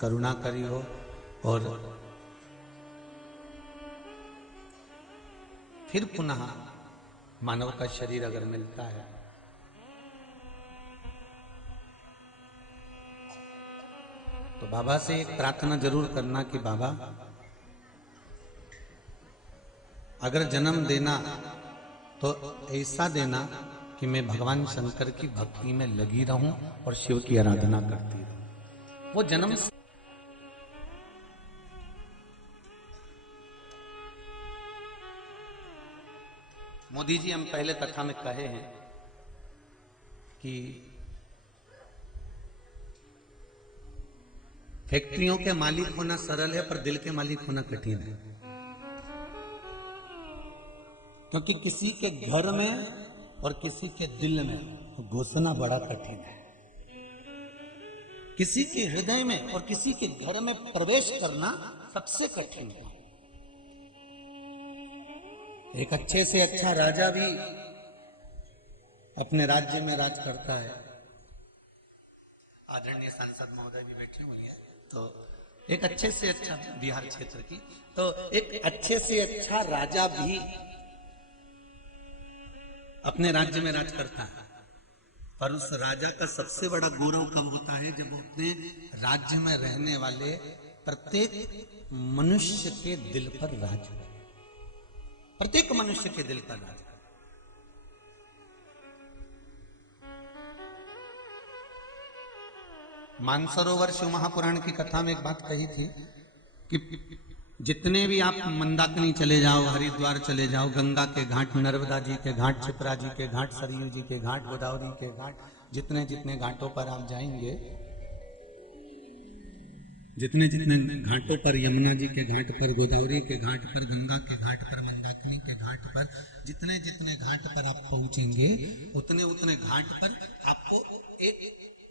करुणा करी हो और फिर पुनः मानव का शरीर अगर मिलता है तो बाबा से एक प्रार्थना जरूर करना कि बाबा अगर जन्म देना तो ऐसा देना कि मैं भगवान शंकर की भक्ति में लगी रहूं और शिव की आराधना करती रहूं। वो जन्म मोदी जी हम पहले कथा में कहे हैं कि फैक्ट्रियों के मालिक होना सरल है पर दिल के मालिक होना कठिन है, क्योंकि किसी के घर में और किसी के दिल में घुसना बड़ा कठिन है। किसी के हृदय में और किसी के घर में प्रवेश करना सबसे कठिन है। एक अच्छे से अच्छा राजा भी अपने राज्य में राज करता है। आदरणीय सांसद महोदय भी बैठी हुई है, तो एक अच्छे से अच्छा बिहार क्षेत्र की, तो एक अच्छे से अच्छा राजा भी अपने राज्य में राज करता है, पर उस राजा का सबसे बड़ा गौरव कब होता है जब वो अपने राज्य में रहने वाले प्रत्येक मनुष्य के दिल पर राज करे, प्रत्येक मनुष्य के दिल पर राज करे। मानसरोवर शिव महापुराण की कथा में एक बात कही थी कि जितने भी आप मंदाकिनी चले जाओ, हरिद्वार चले जाओ, गंगा के घाट, नर्मदा जी के घाट, क्षिप्रा जी के घाट, सरयू जी के घाट, गोदावरी के घाट, जितने जितने घाटों पर आप जाएंगे, जितने जितने घाटों पर, यमुना जी के घाट पर, गोदावरी के घाट पर, गंगा के घाट पर, मंदाकिनी के घाट पर, जितने जितने घाट पर आप पहुंचेंगे उतने उतने घाट पर आपको एक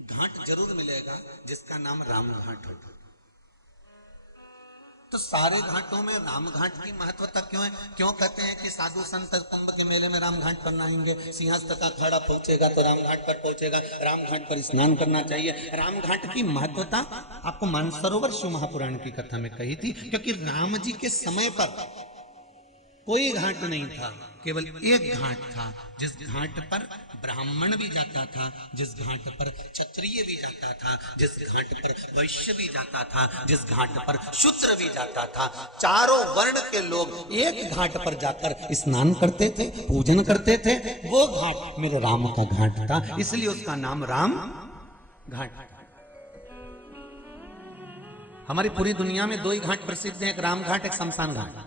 घाट जरूर मिलेगा जिसका नाम राम घाट होगा। तो सारे घाटों में राम घाट की महत्वता क्यों है? क्यों कहते हैं कि साधु संत कुंभ के मेले में राम घाट पर नहाएंगे, सिंहस्थ का अखाड़ा पहुंचेगा तो राम घाट पर पहुंचेगा, राम घाट पर स्नान करना चाहिए। राम घाट की महत्वता आपको मानसरोवर शिव महापुराण की कथा में कही थी, क्योंकि राम जी के समय पर कोई घाट नहीं था, केवल एक घाट था जिस घाट पर ब्राह्मण भी जाता था, जिस घाट पर क्षत्रिय भी जाता था, जिस घाट पर वैश्य भी जाता था, जिस घाट पर शूद्र भी जाता था। चारों वर्ण के लोग एक घाट पर जाकर स्नान करते थे, पूजन करते थे। वो घाट मेरे राम का घाट था, इसलिए उसका नाम राम घाट। हमारी पूरी दुनिया में दो ही घाट प्रसिद्ध हैं, एक राम घाट, एक शमशान घाट।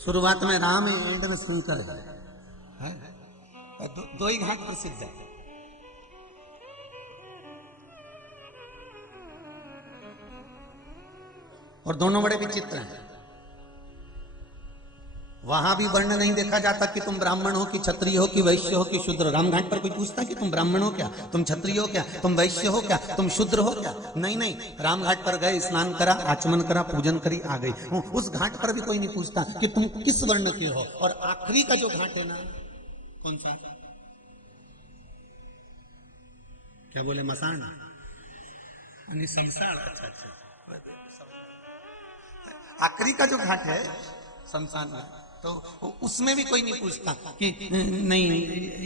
शुरुआत में राम है, एंड में शंकर है, दो ही घाट प्रसिद्ध है। और दोनों बड़े विचित्र हैं। वहां भी वर्ण नहीं देखा जाता कि तुम ब्राह्मण हो कि क्षत्रिय हो कि वैश्य हो कि शूद्र। रामघाट पर कोई पूछता कि तुम ब्राह्मण हो क्या, तुम क्षत्रिय हो क्या, तुम वैश्य हो क्या, तुम शूद्र हो क्या? नहीं नहीं, रामघाट पर गए, स्नान करा, आचमन करा, पूजन करी, आ गई। उस घाट पर भी कोई नहीं पूछता कि तुम किस वर्ण के हो। और आखिरी का जो घाट है ना, कौन सा? क्या बोले? मसान, शमशान। अच्छा अच्छा, आखिरी का जो घाट है शमशान में, तो उसमें भी कोई नहीं पूछता कि नहीं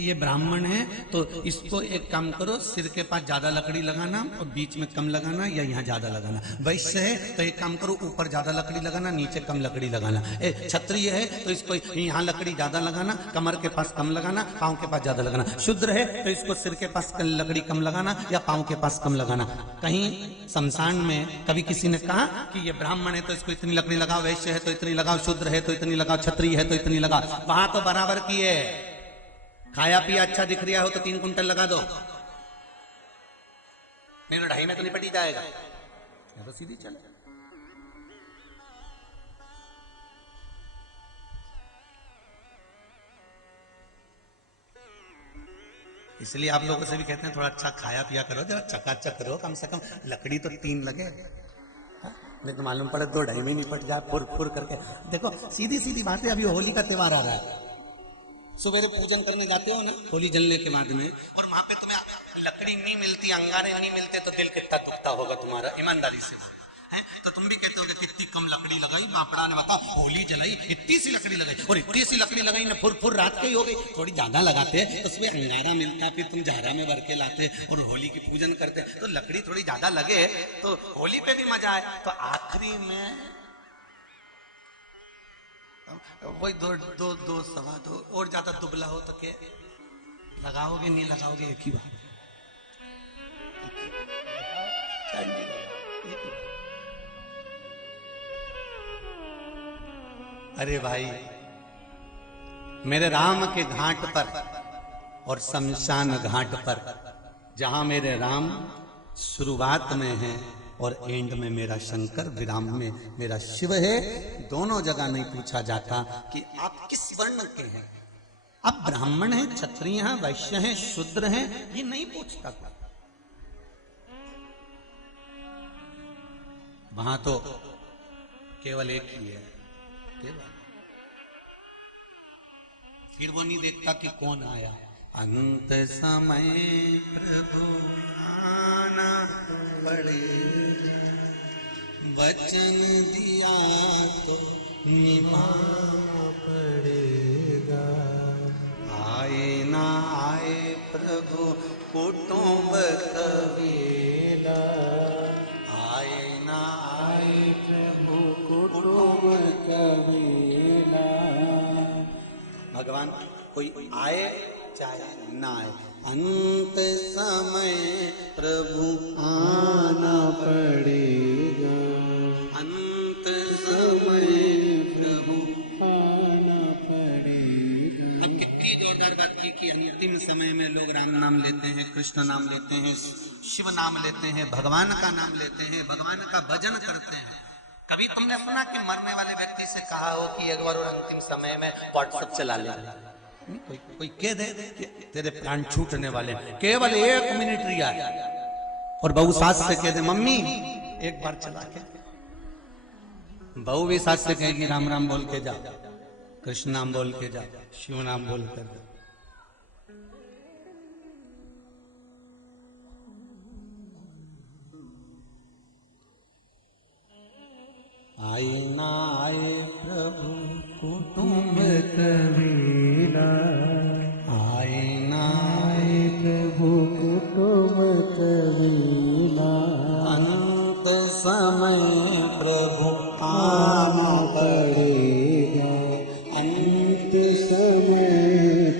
ये ब्राह्मण है तो इसको एक काम करो, सिर के पास ज्यादा लकड़ी लगाना और बीच में कम लगाना, या यहाँ ज्यादा लगाना। वैश्य है तो एक काम करो, ऊपर ज्यादा लकड़ी लगाना, नीचे कम लकड़ी लगाना। क्षत्रिय है तो इसको यहाँ लकड़ी ज्यादा लगाना, कमर के पास कम लगाना, पाँव के पास ज्यादा लगाना। शूद्र है तो इसको सिर के पास लकड़ी कम लगाना या पाँव के पास कम लगाना। कहीं शमशान में कभी किसी ने कहा कि ये ब्राह्मण है तो इसको इतनी लकड़ी लगाओ, वैश्य है तो इतनी लगाओ, शूद्र है तो इतनी लगाओ, क्षत्रिय है तो इतनी लगाओ। वहां तो बराबर की है। खाया पिया अच्छा दिख रहा हो तो 3 कुंटल लगा दो, नहीं तो 2.5 में तो निपट ही जाएगा। तो सीधी चल। इसलिए आप लोगों से भी कहते हैं थोड़ा अच्छा खाया पिया करो, जरा चकाचक करो, कम से कम लकड़ी तो 3 लगे, नहीं तो मालूम पड़े 2-2.5 में निपट जाए फुर फुर करके। देखो सीधी सीधी बातें। अभी होली का त्योहार आ रहा है, सवेरे पूजन करने जाते हो ना होली जलने के बाद में, और वहां पे तुम्हें तुम्हें लकड़ी नहीं मिलती, अंगारे नहीं मिलते तो दिल कितना दुखता होगा तुम्हारा, ईमानदारी से है। तो तुम भी कहते हो कितनी कम लकड़ी लगाई, बापड़ा ने बता होली जलाई इतनी सी लकड़ी लगाई, और इतनी सी लकड़ी लगाई ना फुर फुर रात की हो गई। थोड़ी ज्यादा लगाते तो उसमें अंगारा मिलता, फिर तुम झारा में भर के लाते और होली की पूजन करते, तो लकड़ी थोड़ी ज्यादा लगे तो होली पे भी मजा आए। तो आखिरी में वही दो सवा दो, और ज्यादा दुबला हो तो क्या लगाओगे, नहीं लगाओगे एक ही बात। अरे भाई, मेरे राम के घाट पर और शमशान घाट पर, जहां मेरे राम शुरुआत में है और एंड में मेरा शंकर, विराम में मेरा शिव है, दोनों जगह नहीं पूछा जाता कि आप किस वर्ण के हैं, आप ब्राह्मण हैं, क्षत्रिय हैं, वैश्य हैं, शूद्र हैं, ये नहीं पूछता था। वहां तो केवल एक ही है, केवल। फिर वो नहीं देखता कि कौन आया। अंत समय प्रभु आना पड़ेगा, वचन दिया तो निभाना पड़ेगा। आए ना आए प्रभु कुटुंब कबीला, आए ना आए प्रभु कुटुंब कबीला। भगवान कोई आए चाहे ना आए, अंत समय प्रभु आना पड़ेगा, अंत समय प्रभु आना पड़ेगा। अब कितनी जोरदार बात की कि अंतिम समय में लोग राम नाम लेते हैं, कृष्ण नाम लेते हैं, शिव नाम लेते हैं, भगवान का नाम लेते हैं, भगवान का भजन करते हैं। कभी तुमने सुना कि मरने वाले व्यक्ति से कहा हो कि एक बार और अंतिम समय में व्हाट्सएप चला ले? कोई कह दे कि तेरे प्राण छूटने वाले, केवल 1 मिनट रिया, और बहू सास से कह दे मम्मी एक बार चला के, बहू भी सास से कहेगी राम राम बोल के जा, कृष्ण नाम बोल के जा, शिव नाम बोल कर जा। आए ना आए प्रभु कुटुंब कबीला, आए ना आए प्रभु कुटुंब कबीला। अंत समय प्रभु आना पड़ेगा, अंत समय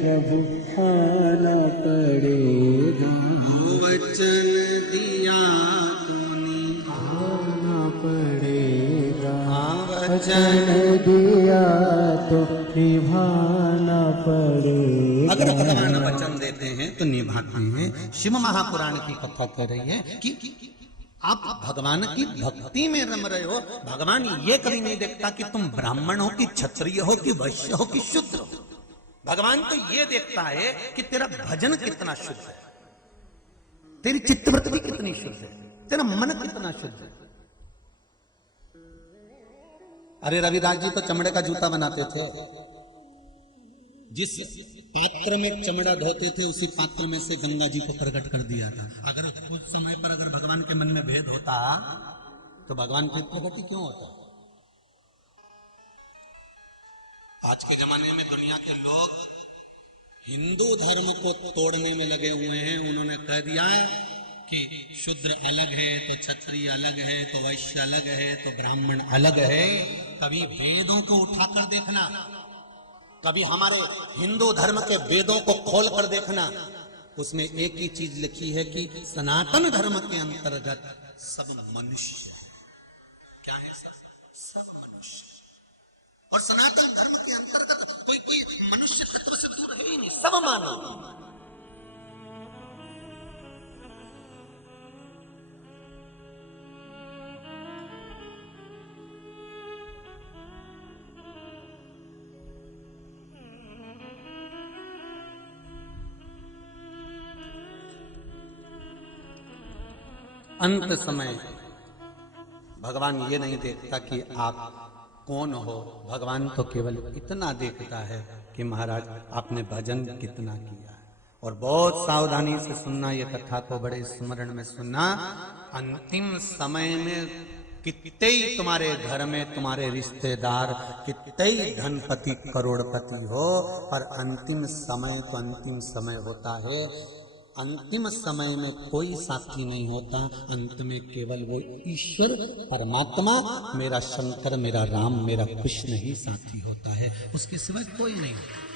प्रभु आना पड़ेगा। वचन दिया तो निभाना पड़ेगा, वचन दिया तो निभाना पड़ेगा। अगर भगवान वचन देते हैं तो निभाते हैं। शिव महापुराण की कथा कर रही है कि आप भगवान की भक्ति में रम रहे हो। भगवान ये कभी नहीं देखता कि तुम ब्राह्मण हो कि क्षत्रिय हो कि वैश्य हो कि शूद्र हो। भगवान तो ये देखता है कि तेरा भजन कितना शुद्ध है, तेरी चित्तवृत्ति कितनी शुद्ध है, तेरा मन कितना शुद्ध है। अरे रविदास जी तो चमड़े का जूता बनाते थे। जिस पात्र में चमड़ा धोते थे उसी पात्र में से गंगा जी को प्रकट कर दिया था। अगर उस समय पर अगर भगवान के मन में भेद होता तो भगवान की प्रगति क्यों होता? आज के जमाने में दुनिया के लोग हिंदू धर्म को तोड़ने में लगे हुए हैं। उन्होंने कह दिया कि शूद्र अलग है तो क्षत्रिय अलग है तो वैश्य अलग है तो ब्राह्मण अलग है। कभी वेदों को उठाकर देखना, कभी हमारे हिंदू धर्म के वेदों को खोल कर देखना, उसमें एक ही चीज लिखी है कि सनातन धर्म के अंतर्गत सब मनुष्य है। क्या है? सब मनुष्य। और सनातन धर्म के अंतर्गत कोई मनुष्य तत्व से दूर है ही नहीं, सब मानव। अंत समय भगवान ये नहीं देखता कि आप कौन हो। भगवान तो केवल इतना देखता है कि महाराज आपने भजन कितना किया है। और बहुत सावधानी से सुनना, ये कथा को बड़े स्मरण में सुनना। अंतिम समय में कितने ही तुम्हारे घर में तुम्हारे रिश्तेदार, कितने ही धनपति करोड़पति हो, पर अंतिम समय तो अंतिम समय होता है। अंतिम समय में कोई साथी नहीं होता, अंत में केवल वो ईश्वर परमात्मा, मेरा शंकर, मेरा राम, मेरा कृष्ण ही साथी होता है, उसके सिवाय कोई नहीं होता।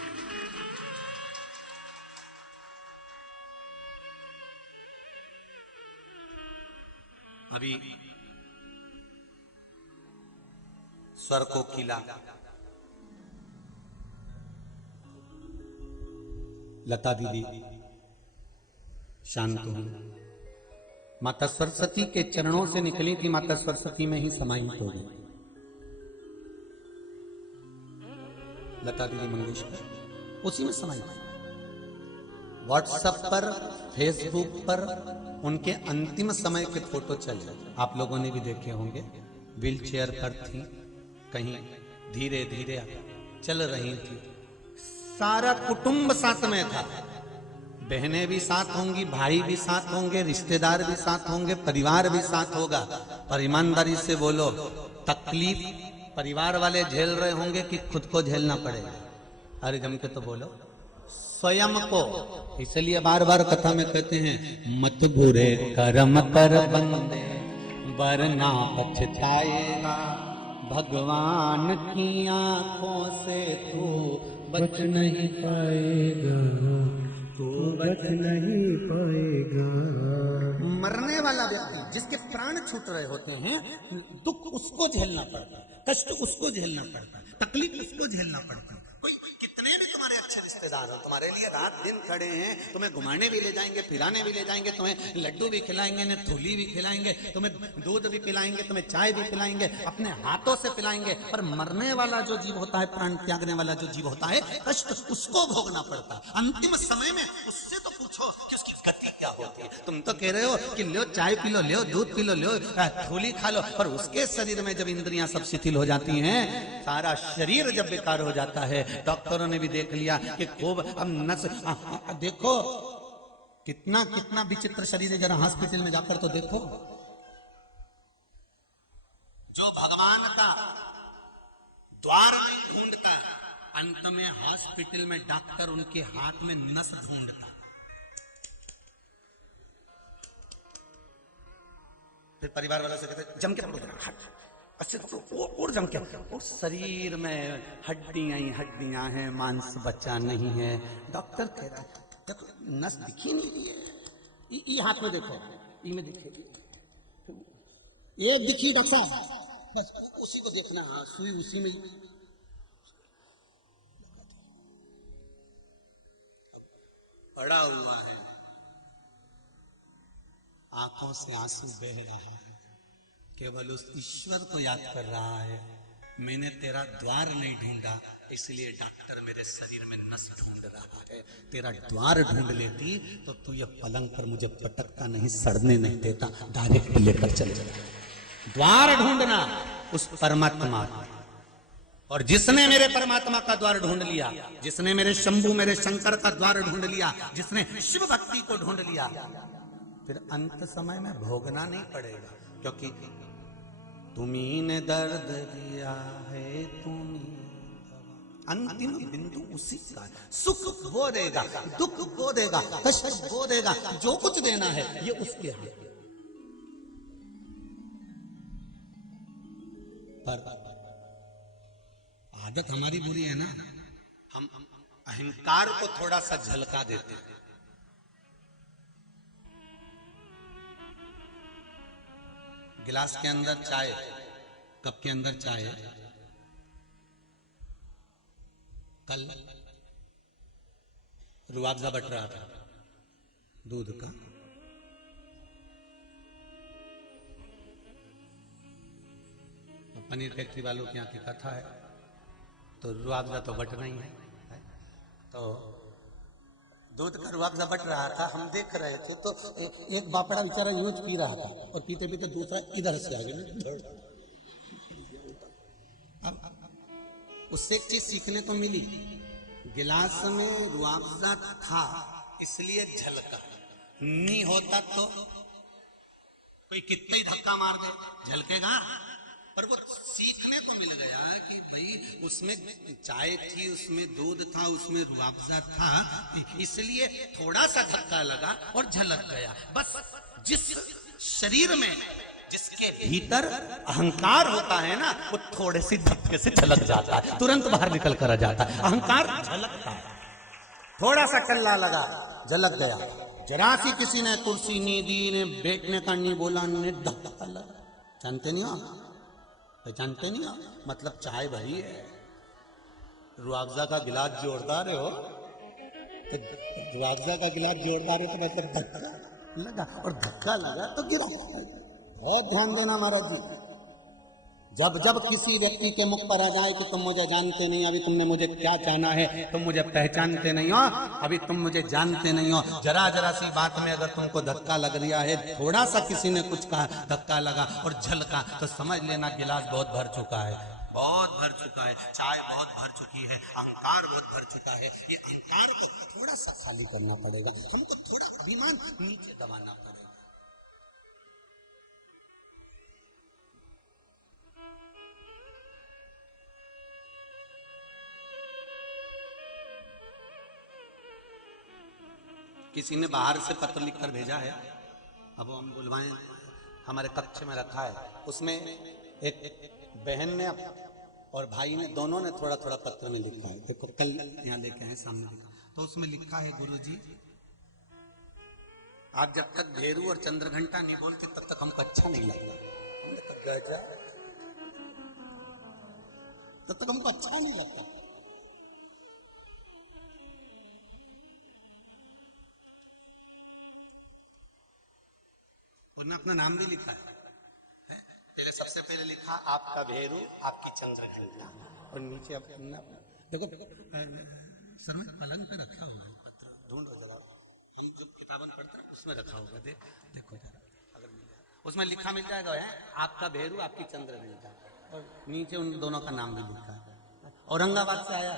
अभी स्वर को किला लता दीदी शांत हुई, माता सरस्वती के चरणों से निकली थी, माता सरस्वती में ही समाहित हो गई। लता दीदी मंगेशकर उसी में समाहित हुई। व्हाट्सएप पर, फेसबुक पर उनके अंतिम समय के फोटो चले, आप लोगों ने भी देखे होंगे। व्हील चेयर पर थी, कहीं धीरे धीरे चल रही थी, सारा कुटुंब साथ में था, बहनें भी साथ होंगी, भाई भी साथ होंगे, रिश्तेदार भी साथ होंगे, परिवार भी साथ होगा। पर ईमानदारी से बोलो, तकलीफ परिवार वाले झेल रहे होंगे कि खुद को झेलना पड़ेगा? अरे जम के तो बोलो, स्वयं को। इसलिए बार बार कथा में कहते हैं, मत बुरे कर्म कर बंदे वरना पछताएगा, भगवान की आंखों से तू बच नहीं पाएगा, तू बच नहीं पाएगा। मरने वाला व्यक्ति, जिसके प्राण छूट रहे होते हैं, दुख उसको झेलना पड़ता है, कष्ट उसको झेलना पड़ता है, तकलीफ उसको झेलना पड़ता है। कोई कितने भी तुम्हारे अच्छे रिश्तेदार हो, तुम्हारे लिए रात दिन खड़े हैं, तुम्हें घुमाने भी ले जाएंगे, फिराने भी ले जाएंगे, तुम्हें लड्डू भी खिलाएंगे, ने थूली भी खिलाएंगे, तुम्हें दूध भी पिलाएंगे, तुम्हें चाय भी पिलाएंगे, अपने हाथों से पिलाएंगे, पर मरने वाला जो जीव होता है, प्राण त्यागने वाला जो जीव होता है, कष्ट उसको भोगना पड़ता है। अंतिम समय में उससे तो पूछो कि उसकी गति क्या होती है। तुम तो कह रहे हो कि लो चाय पी लो, लो दूध पी लो, लो थूली खा लो, पर उसके शरीर में जब इंद्रियां सब शिथिल हो जाती हैं, सारा शरीर जब बेकार हो जाता है, डॉक्टरों ने भी देख लिया कि खूब अब नस, देखो कितना कितना विचित्र शरीर है, जरा हॉस्पिटल में जाकर तो देखो। जो भगवान का द्वार नहीं ढूंढता, अंत में हॉस्पिटल में डॉक्टर उनके हाथ में नस ढूंढता। फिर परिवार वालों से कहते जम के पकड़ो, अच्छे पकड़ो, और जम के, और शरीर में हड्डियां ही हड्डियां हैं, मांस बचा नहीं है। डॉक्टर कह रहा है देखो नस दिखी नहीं है, ये हाथ में देखो, ये में दिखेगी, ये दिखी डॉक्टर साहब, बस उसी को देखना, सुई उसी में पड़ा हुआ है, आंखों से आंसू बह रहा है, केवल उस ईश्वर को याद कर रहा है। मैंने तेरा द्वार नहीं ढूंढा, इसलिए डॉक्टर मेरे शरीर में नस ढूंढ रहा है। तेरा द्वार ढूंढ लेती तो तू ये पलंग पर मुझे पटकता नहीं, सड़ने नहीं देता, डायरेक्ट लेकर चले जाता। द्वार ढूंढना उस परमात्मा, और जिसने मेरे परमात्मा का द्वार ढूंढ लिया, जिसने मेरे शंभू मेरे शंकर का द्वार ढूंढ लिया, जिसने शिव भक्ति को ढूंढ लिया, फिर अंत समय में भोगना नहीं पड़ेगा, क्योंकि तुम्ही ने दर्द दिया है, तुम्ही अंतिम बिंदु उसी का है। सुख वो देगा, दुख वो देगा, कष्ट वो देगा, जो कुछ देना है ये उसके हाथ। पर आदत हमारी बुरी है ना, हम अहंकार को थोड़ा सा झलका देते हैं। गिलास के अंदर चाय, कप के अंदर चाय, कल रुआवजा बट रहा था दूध का, पनीर फैक्ट्री वालों के यहाँ की कथा है, तो रुआवजा तो बटना ही है, तो दूध का रुआवजा बट रहा था, हम देख रहे थे, तो एक बापड़ा बेचारा यूं पी रहा था, और पीते पीते दूसरा इधर से आ गया। उससे एक चीज सीखने को मिली, गिलास में रुआवजा था इसलिए झलका। नी होता तो कोई कितने ही धक्का मार दे झलकेगा, पर वो सीखने को मिल गया कि भाई उसमें चाय थी, उसमें दूध था, उसमें रुआवजा था, इसलिए थोड़ा सा धक्का लगा और झलक गया। बस जिस शरीर में, जिसके भीतर अहंकार होता है ना, वो थोड़े से धक्के से झलक जाता है, तुरंत बाहर निकल कर आ जाता है। अहंकार झलकता है, थोड़ा सा कल्ला लगा झलक गया। जरा सी किसी ने कुर्सी नहीं दी, ने बैठने का नहीं बोला, ने धक्का लगा। जानते नहीं हो, जानते नहीं हो, मतलब चाय भरी है, रुआवजा का गिलास जोरदार हो, तो रुआवजा का गिलास जोरदार है तो मतलब धक्का लगा, और धक्का लगा तो गिरा। बहुत ध्यान देना महाराज जी, जब जब किसी व्यक्ति के मुख पर आ जाए कि तुम मुझे जानते नहीं, अभी तुमने मुझे क्या जाना है, तुम मुझे पहचानते नहीं हो, अभी तुम मुझे जानते नहीं हो, जरा जरा सी बात में अगर तुमको धक्का लग रहा है, थोड़ा सा किसी ने कुछ कहा, धक्का लगा और झलका, तो समझ लेना गिलास बहुत भर चुका है, बहुत भर चुका है, चाय बहुत भर चुकी है, अहंकार बहुत भर चुका है। ये अहंकार को थोड़ा सा खाली करना पड़ेगा, हमको थोड़ा अभिमान नीचे दबाना पड़ेगा। किसी ने बाहर से पत्र लिखकर भेजा है, अब हम बुलवाएं, हमारे कक्ष में रखा है, उसमें एक बहन ने और भाई ने, दोनों ने थोड़ा थोड़ा पत्र में लिखा है। देखो कल यहाँ लेके आए सामने, तो उसमें लिखा है, गुरुजी आप जब तक भेरू और चंद्रघंटा नहीं बोलते तब तक हमको अच्छा नहीं लगता, तब तक हमको अच्छा नहीं लगता। उन्होंने अपना नाम भी लिखा है, पहले सबसे पहले लिखा आपका भेरू, आपकी चंद्रघंटा, और नीचे अपना देखो सर में पलंग पे रखा हुआ है पत्र, ढूंढो जरा, हम जो किताबन पढ़ते हैं उसमें रखा होगा, देखो अगर मिल जाए, उसमें लिखा मिल जाएगा है आपका भेरू, आपकी चंद्रघंटा, और नीचे उन दोनों का नाम भी लिखा है। औरंगाबाद से आया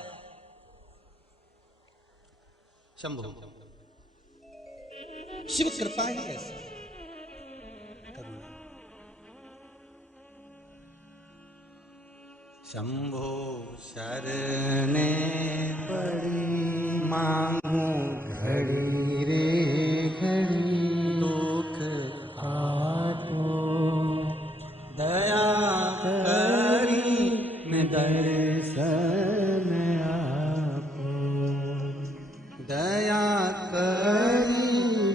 शंभू, शिव कृपा ही ऐसी। शंभो शरणे पड़ी मांगू घड़ी रे घड़ी, दुख आतो दया करी मैं दर्शन आपो, दया करी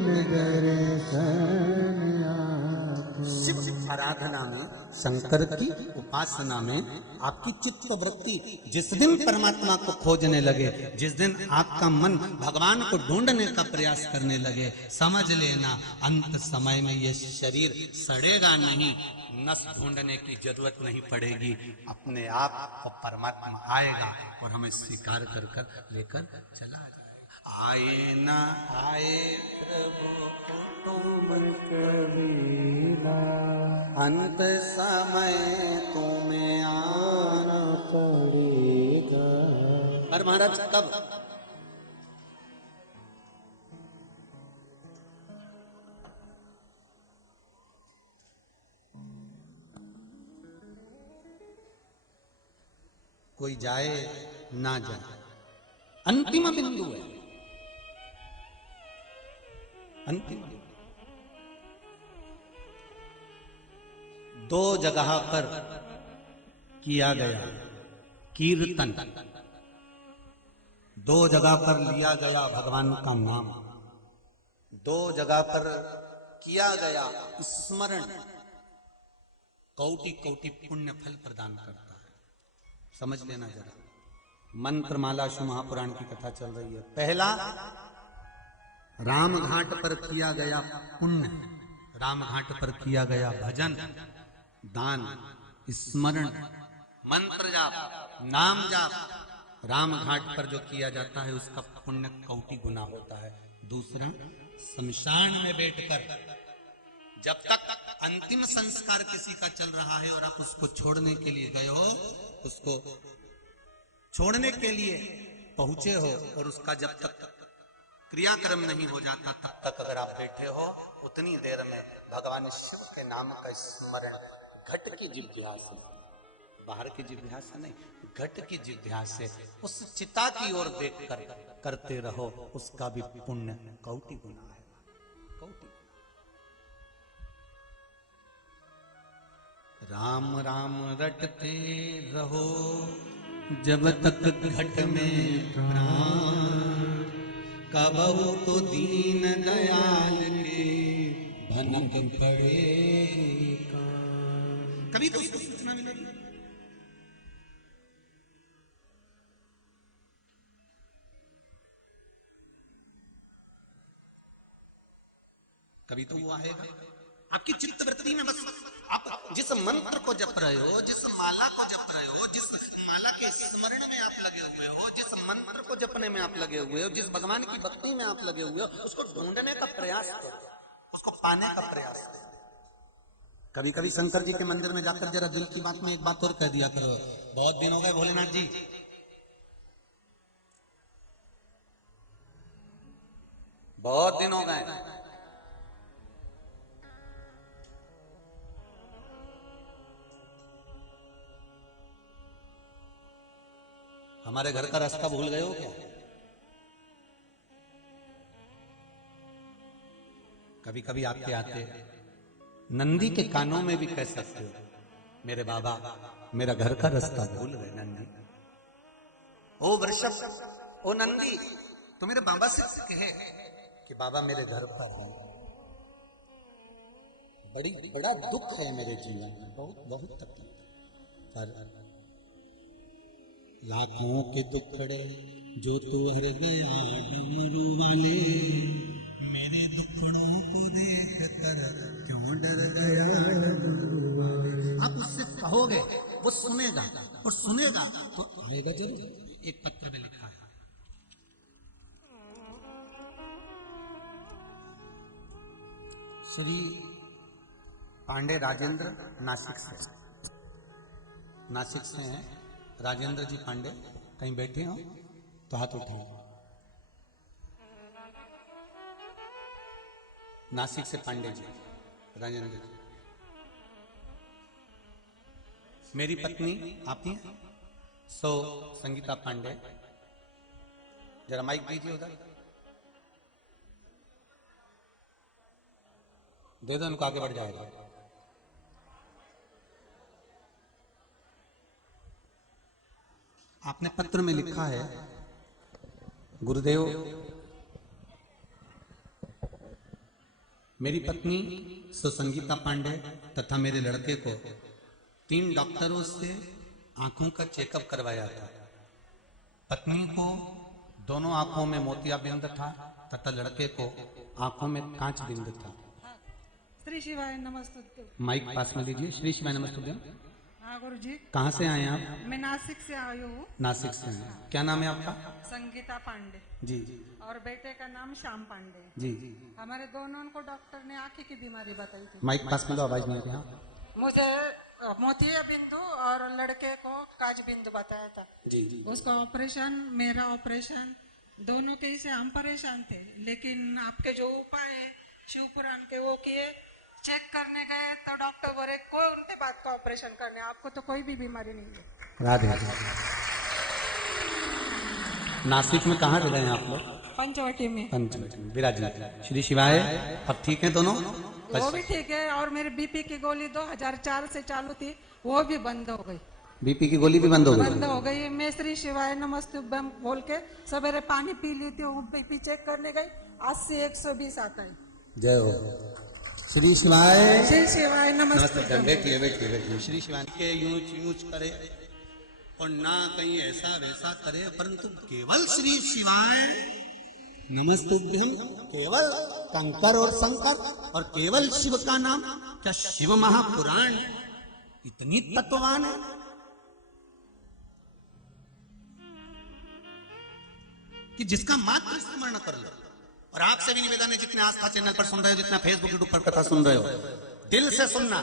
मैं दर्शन आपो। शिव आराधना में, शंकर की उपासना में आपकी चित्त वृत्ति जिस दिन परमात्मा को खोजने लगे, जिस दिन आपका मन भगवान को ढूंढने का प्रयास करने लगे, समझ लेना अंत समय में ये शरीर सड़ेगा नहीं, नस ढूंढने की जरूरत नहीं पड़ेगी, अपने आप को परमात्मा आएगा और हमें स्वीकार कर कर लेकर चला जाएगा। आए ना आए तुम कबीरा, अंत समय तुम्हें आना पड़ेगा। और महाराज कब? कोई जाए ना जाए, अंतिम बिंदु है, अंतिम। दो जगह पर किया गया कीर्तन, दो जगह पर लिया गया भगवान का नाम, दो जगह पर किया गया स्मरण, कोटि कोटि पुण्य फल प्रदान करता है। समझ लेना जरा, मंत्रमाला शिव महापुराण की कथा चल रही है। पहला राम घाट पर किया गया पुण्य, राम घाट पर किया गया भजन, दान, स्मरण, मंत्र जाप, नाम जाप, राम घाट पर जो किया जाता है उसका पुण्य कोटि गुना होता है। दूसरा, शमशान में बैठकर जब तक अंतिम संस्कार किसी का चल रहा है और आप उसको छोड़ने के लिए गए हो, उसको छोड़ने के लिए पहुंचे हो, और उसका जब तक क्रियाक्रम नहीं हो जाता तब तक अगर आप बैठे हो, उतनी देर में भगवान शिव के नाम का स्मरण घट की जिह्वा से, बाहर की जिह्वा से नहीं, घट की जिह्वा से उस चिता की ओर देखकर करते रहो, उसका भी पुण्य कोटि गुना है, कोटि। राम राम रटते रहो जब तक घट में प्राण, कबहू तो दीन दयाल के भनक पड़े। कभी तो उसको सूचना मिलेगी। कभी तो वो आएगा आपकी चित्त वृत्ति में। बस आप जिस मंत्र को जप रहे हो, जिस माला को जप रहे हो, जिस माला के स्मरण में आप लगे हुए हो, जिस मंत्र को जपने में आप लगे हुए हो, जिस भगवान की भक्ति में आप लगे हुए हो, उसको ढूंढने का प्रयास करो, उसको पाने का प्रयास करो। कभी कभी शंकर जी के मंदिर में जाकर जरा दिल की बात में एक बात और कह दिया करो, बहुत दिन हो गए भोलेनाथ जी, बहुत दिन हो गए, हमारे घर का रास्ता भूल गए हो क्या? कभी कभी आपके आते नंदी के कानों में भी कह सकते हो, मेरे बाबा मेरा घर का रास्ता भूल गए नंदी। ओ वृषभ, ओ नंदी, तो मेरे बाबा से कहे कि बाबा मेरे घर पर है, बड़ा दुख है मेरे जीवन में, बहुत बहुत तकलीफ, पर लाखों के टुकड़े जो तू हर गया डमरू वाले, मेरे दुखड़ों को देख कर क्यों डर गया डमरू वाले। आप उससे कहोगे, वो सुनेगा, और सुनेगा तो आएगा जरूर। एक पत्र में लिखा है, श्री पांडे राजेंद्र नासिक से हैं। राजेंद्र जी पांडे कहीं बैठे हो तो हाथ उठाओ। नासिक से पांडे जी, राजेंद्र जी। मेरी पत्नी आप ही हैं, सो संगीता पांडे, जरा माइक दीजिए उधर, दे दो उनको, आगे बढ़ जाएगा। आपने पत्र में लिखा है, गुरुदेव मेरी पत्नी सुसंगीता पांडे तथा मेरे लड़के को 3 डॉक्टरों से आंखों का चेकअप करवाया था। पत्नी को दोनों आंखों में मोतियाबिंद था तथा लड़के को आंखों में कांच बिंद था। श्री शिवाय नमस्तुभ्यम। माइक पास में लीजिए। श्री शिवाय नमस्तुभ्यम। हाँ गुरु जी। कहाँ से आए हैं आप? मैं नासिक से आई हूँ। नासिक से हैं। क्या नाम है आपका? संगीता पांडे जी। और बेटे का नाम श्याम पांडे जी। हमारे दोनों को डॉक्टर ने आंखें की बीमारी बताई थी। माइक पास में दो, आवाज नहीं आ रही। मुझे मोतिया बिंदु और लड़के को काज बिंदु बताया था। जी। उसका ऑपरेशन, मेरा ऑपरेशन, दोनों के से हम परेशान थे, लेकिन आपके जो उपाय है शिव पुराण के वो किए। चेक करने गए तो डॉक्टर बोले कोई उनके बात का ऑपरेशन करने, आपको तो कोई भी बीमारी नहीं है। राधे राधे। नासिक में कहाँ रह गए हैं आप लोग? पंचवटी में। पंचवटी में विराजित। श्री शिवाय। अब ठीक है दोनों? वो भी ठीक है। और मेरे बीपी की गोली 2004 से चालू थी, वो भी बंद हो गई। बीपी की गोली भी बंद हो गई। मैं श्री शिवाय नमस्तुभ्यम बोल के सवेरे पानी पी ली थी, बीपी चेक करने गई, 80 120 आता है। जय हो। श्री शिवाय। श्री शिवाय नमस्ते। बैठिए। श्री शिवाय के यूं करे और ना कहीं ऐसा वैसा करे, परंतु केवल श्री शिवाय नमस्तुभ्यम, केवल कंकर और शंकर और केवल शिव का नाम। क्या शिव महापुराण इतनी तत्ववान है कि जिसका मात्र स्मरण कर लो। और आपसे भी निवेदन है, जितने आस्था चैनल पर सुन रहे हो, जितना फेसबुक यूट्यूब पर कथा सुन रहे हो, दिल से सुनना,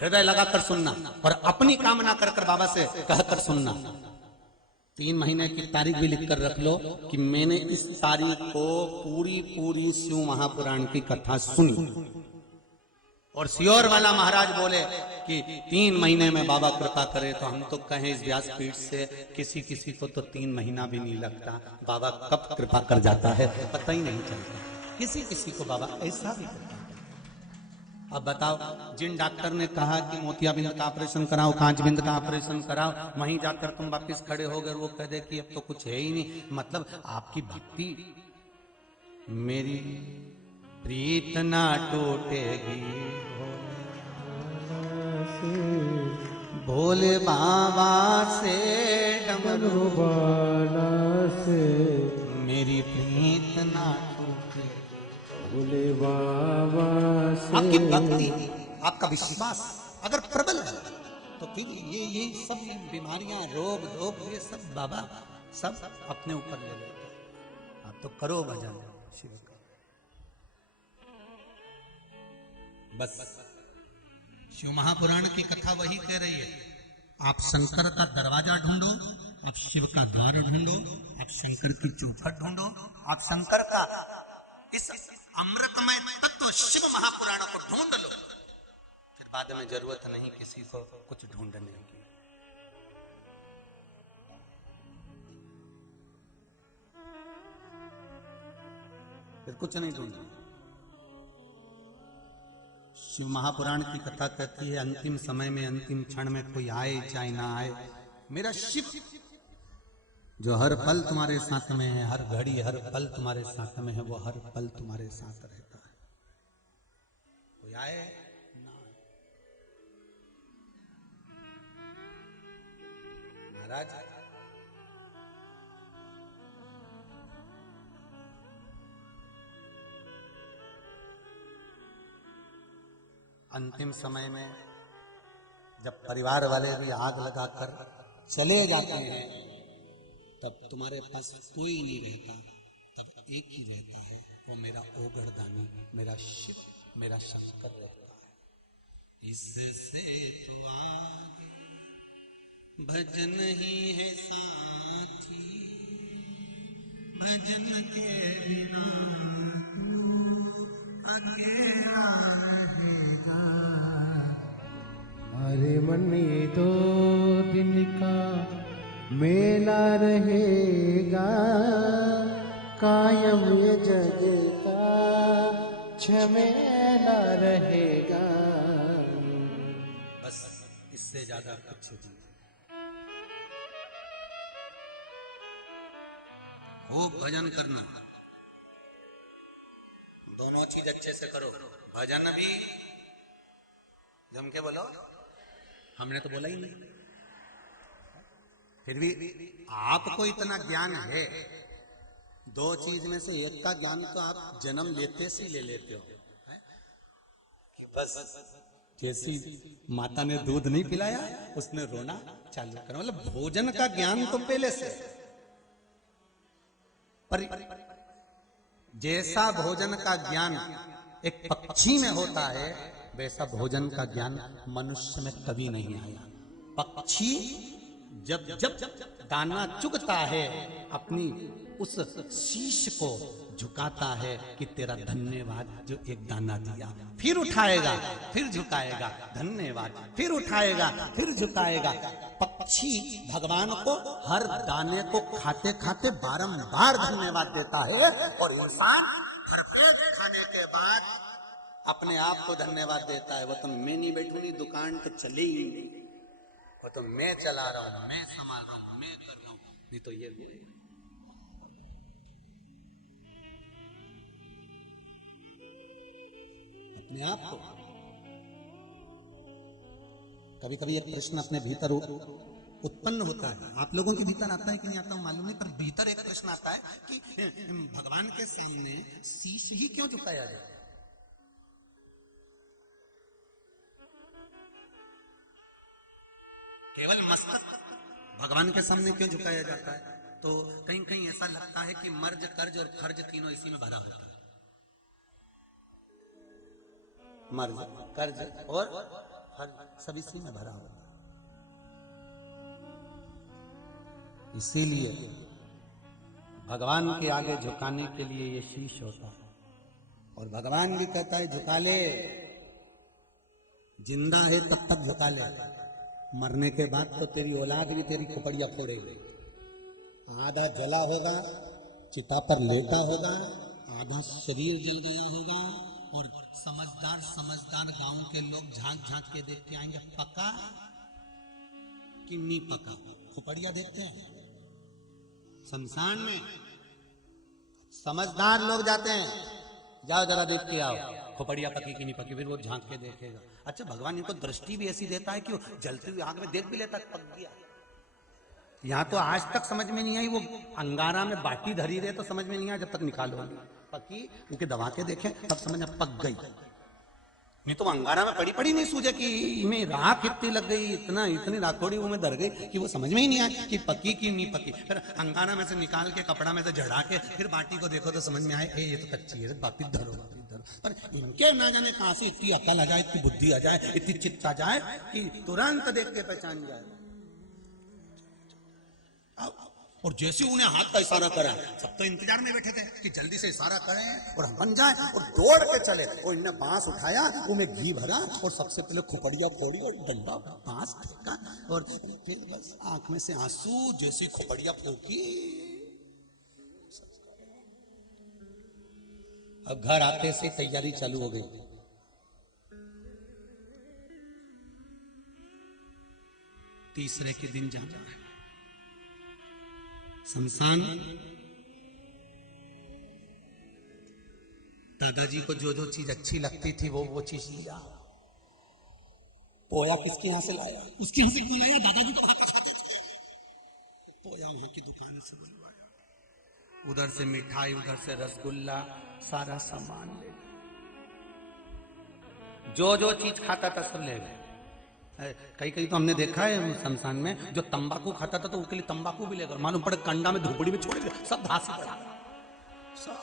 हृदय लगाकर सुनना और अपनी कामना कर बाबा से कहकर सुनना। 3 महीने की तारीख भी लिख कर रख लो कि मैंने इस तारीख को पूरी शिव महापुराण की कथा सुनी, और सियोर वाला महाराज बोले कि 3 महीने में बाबा कृपा करे, तो हम तो कहें इस व्यासपीठ से किसी को तो 3 महीना भी नहीं लगता, बाबा कब कृपा कर जाता है पता ही नहीं चलता, किसी को बाबा ऐसा भी करता है। अब बताओ, जिन डॉक्टर ने कहा कि मोतियाबिंद का ऑपरेशन कराओ, कांचबिंद का ऑपरेशन कराओ, वहीं जाकर तुम वापिस खड़े हो गए, वो कह दे कि अब तो कुछ है ही नहीं, मतलब आपकी भक्ति, मेरी प्रीत ना टूटेगी भोले बाबा से, डमरू बाला से मेरी प्रीत ना टूटेगी भोले बाबा से। आपकी भक्ति, आपका विश्वास अगर प्रबल है तो ठीक, ये सब बीमारियां, रोग धोग, ये सब बाबा सब अपने ऊपर ले लेते हैं। आप तो करो भजन शिव का, बस शिव महापुराण की कथा वही कह रही है। आप शंकर का दरवाजा ढूंढो, आप शिव का द्वार ढूंढो, आप शंकर की चौखट ढूंढो, आप शंकर का इस अमृतमय तत्व शिव महापुराण को ढूंढ लो, फिर बाद में जरूरत नहीं किसी को कुछ ढूंढने की। फिर कुछ नहीं ढूंढना। शिव महापुराण की कथा कहती है, अंतिम समय में, अंतिम क्षण में कोई आए चाहे ना आए, मेरा शिव जो हर पल तुम्हारे साथ में है, हर घड़ी हर पल तुम्हारे साथ में है, वो हर पल तुम्हारे साथ रहता है। कोई आए ना आए। महाराज अंतिम समय में जब परिवार वाले भी आग लगाकर चले जाते हैं, तब तुम्हारे पास कोई नहीं रहता, तब एक ही रहता है, वो मेरा ओगरदानी, मेरा शिव, मेरा शंकर रहता है। इससे तो आगे भजन ही है साथी, भजन के बिना तू अकेला रहेगा। अरे मन ये 2 दिन का मेला रहेगा, कायम ये जग का झमेला रहेगा। बस इससे ज्यादा कुछ नहीं। खूब भजन करना, दोनों चीज अच्छे से करो, भजन भी जम के बोलो, हमने तो बोला ही नहीं, फिर भी आपको इतना ज्ञान है, 2 चीज में से एक का ज्ञान तो आप जन्म लेते से ले लेते हो, है? बस जैसी माता ने दूध नहीं पिलाया उसने रोना चालू करा, मतलब भोजन का ज्ञान तो पहले से, पर जैसा भोजन का ज्ञान एक पक्षी में होता है, वैसा भोजन का ज्ञान मनुष्य में कभी नहीं आया। पक्षी जब जब दाना चुगता है, अपनी उस शीश को झुकाता है कि तेरा धन्यवाद जो एक दाना दिया, फिर उठाएगा, फिर झुकाएगा, धन्यवाद, फिर उठाएगा, फिर झुकाएगा। पक्षी भगवान को हर दाने को खाते खाते बारंबार धन्यवाद देता है, और इंसान हर पेट खाने के बाद अपने आप को धन्यवाद देता है। वो तो मैं नहीं बैठूंगी, दुकान तो चली ही नहीं, वो तो मैं चला रहा हूं, मैं संभाल रहा हूं, मैं कर रहा हूं, नहीं तो ये अपने आप को। कभी कभी एक प्रश्न अपने भीतर उत्पन्न होता है, आप लोगों के भीतर आता है कि नहीं आता मालूम नहीं, पर भीतर एक प्रश्न आता है कि भगवान के सामने शीश ही क्यों झुकाया जाए? केवल मस्तक भगवान के सामने क्यों झुकाया जाता है? तो कहीं कहीं ऐसा लगता है कि मर्ज, कर्ज और खर्ज तीनों इसी में भरा होता है। मर्ज, कर्ज और खर्ज सब इसी में भरा होता है। इसीलिए भगवान के आगे झुकाने के लिए ये शीश होता है। और भगवान भी कहता है झुका ले, जिंदा है तब तक झुका ले, मरने के बाद तो तेरी औलाद भी तेरी खोपड़ियां फोड़ेगी। आधा जला होगा, चिता पर लेटा होगा, आधा शरीर जल गया होगा, और समझदार समझदार गांव के लोग झांक झांक के देख के आएंगे पका कि नहीं पका। खोपड़िया देखते हैं शमशान में, समझदार लोग जाते हैं, जाओ जरा देख के आओ खोपड़िया पकी कि नहीं पकी, फिर वो झांक के देखेगा। अच्छा, भगवान इनको दृष्टि भी ऐसी देता है कि वो जलती हुई आग में देख भी लेता पक गया। यहाँ तो आज तक समझ में नहीं आई, वो अंगारा में बाटी धरी रहे तो समझ में नहीं आया, जब तक निकालो पकी उनके दबा के देखे तब समझ में पक गई। नहीं तो अंगारा में पड़ी पड़ी नहीं सूझे कि इनमें राख इतनी लग गई, इतनी राखोड़ी वो में डर गई कि वो समझ में ही नहीं आया कि पकी कि नहीं पकी। फिर अंगारा में से निकाल के कपड़ा में से झड़ा के फिर बाटी को देखो तो समझ में आए ये तो कच्ची है, वापिस धरो वापिस धरो। पर इनके ना जाने कहां से इतनी अकल आ जाए, इतनी बुद्धि आ जाए, इतनी चित्त आ जाए कि तुरंत देख के पहचान जाए। और जैसे उन्हें हाथ का इशारा करा, सब तो इंतजार में बैठे थे कि जल्दी से इशारा करें और हम बन जाए, और दौड़ के चले। और इन्हें बांस उठाया, उन्हें घी भरा और सबसे पहले खोपड़िया फोड़ी और डंडा बांस फेंका, और फिर बस आंख में से आंसू, जैसी खोपड़िया फूकी। अब घर आते से तैयारी चालू हो गई। तीसरे के दिन जाना है शमशान। दादाजी को जो जो चीज अच्छी लगती थी वो चीज लिया। पोया किसके यहां से लाया? उसके यहां से क्यों लाया? दादाजी तो वहां खाते थे। पोया वहां की दुकान से बुलवाया, उधर से मिठाई, उधर से रसगुल्ला, सारा सामान ले गए। जो जो चीज खाता था सब ले गए। कई कई तो हमने देखा है शमशान में, जो तंबाकू खाता था तो उसके लिए तंबाकू भी लेकर, मालूम पड़े कंडा में धूपड़ी में छोड़ दिया, सब धासी पड़ा सब।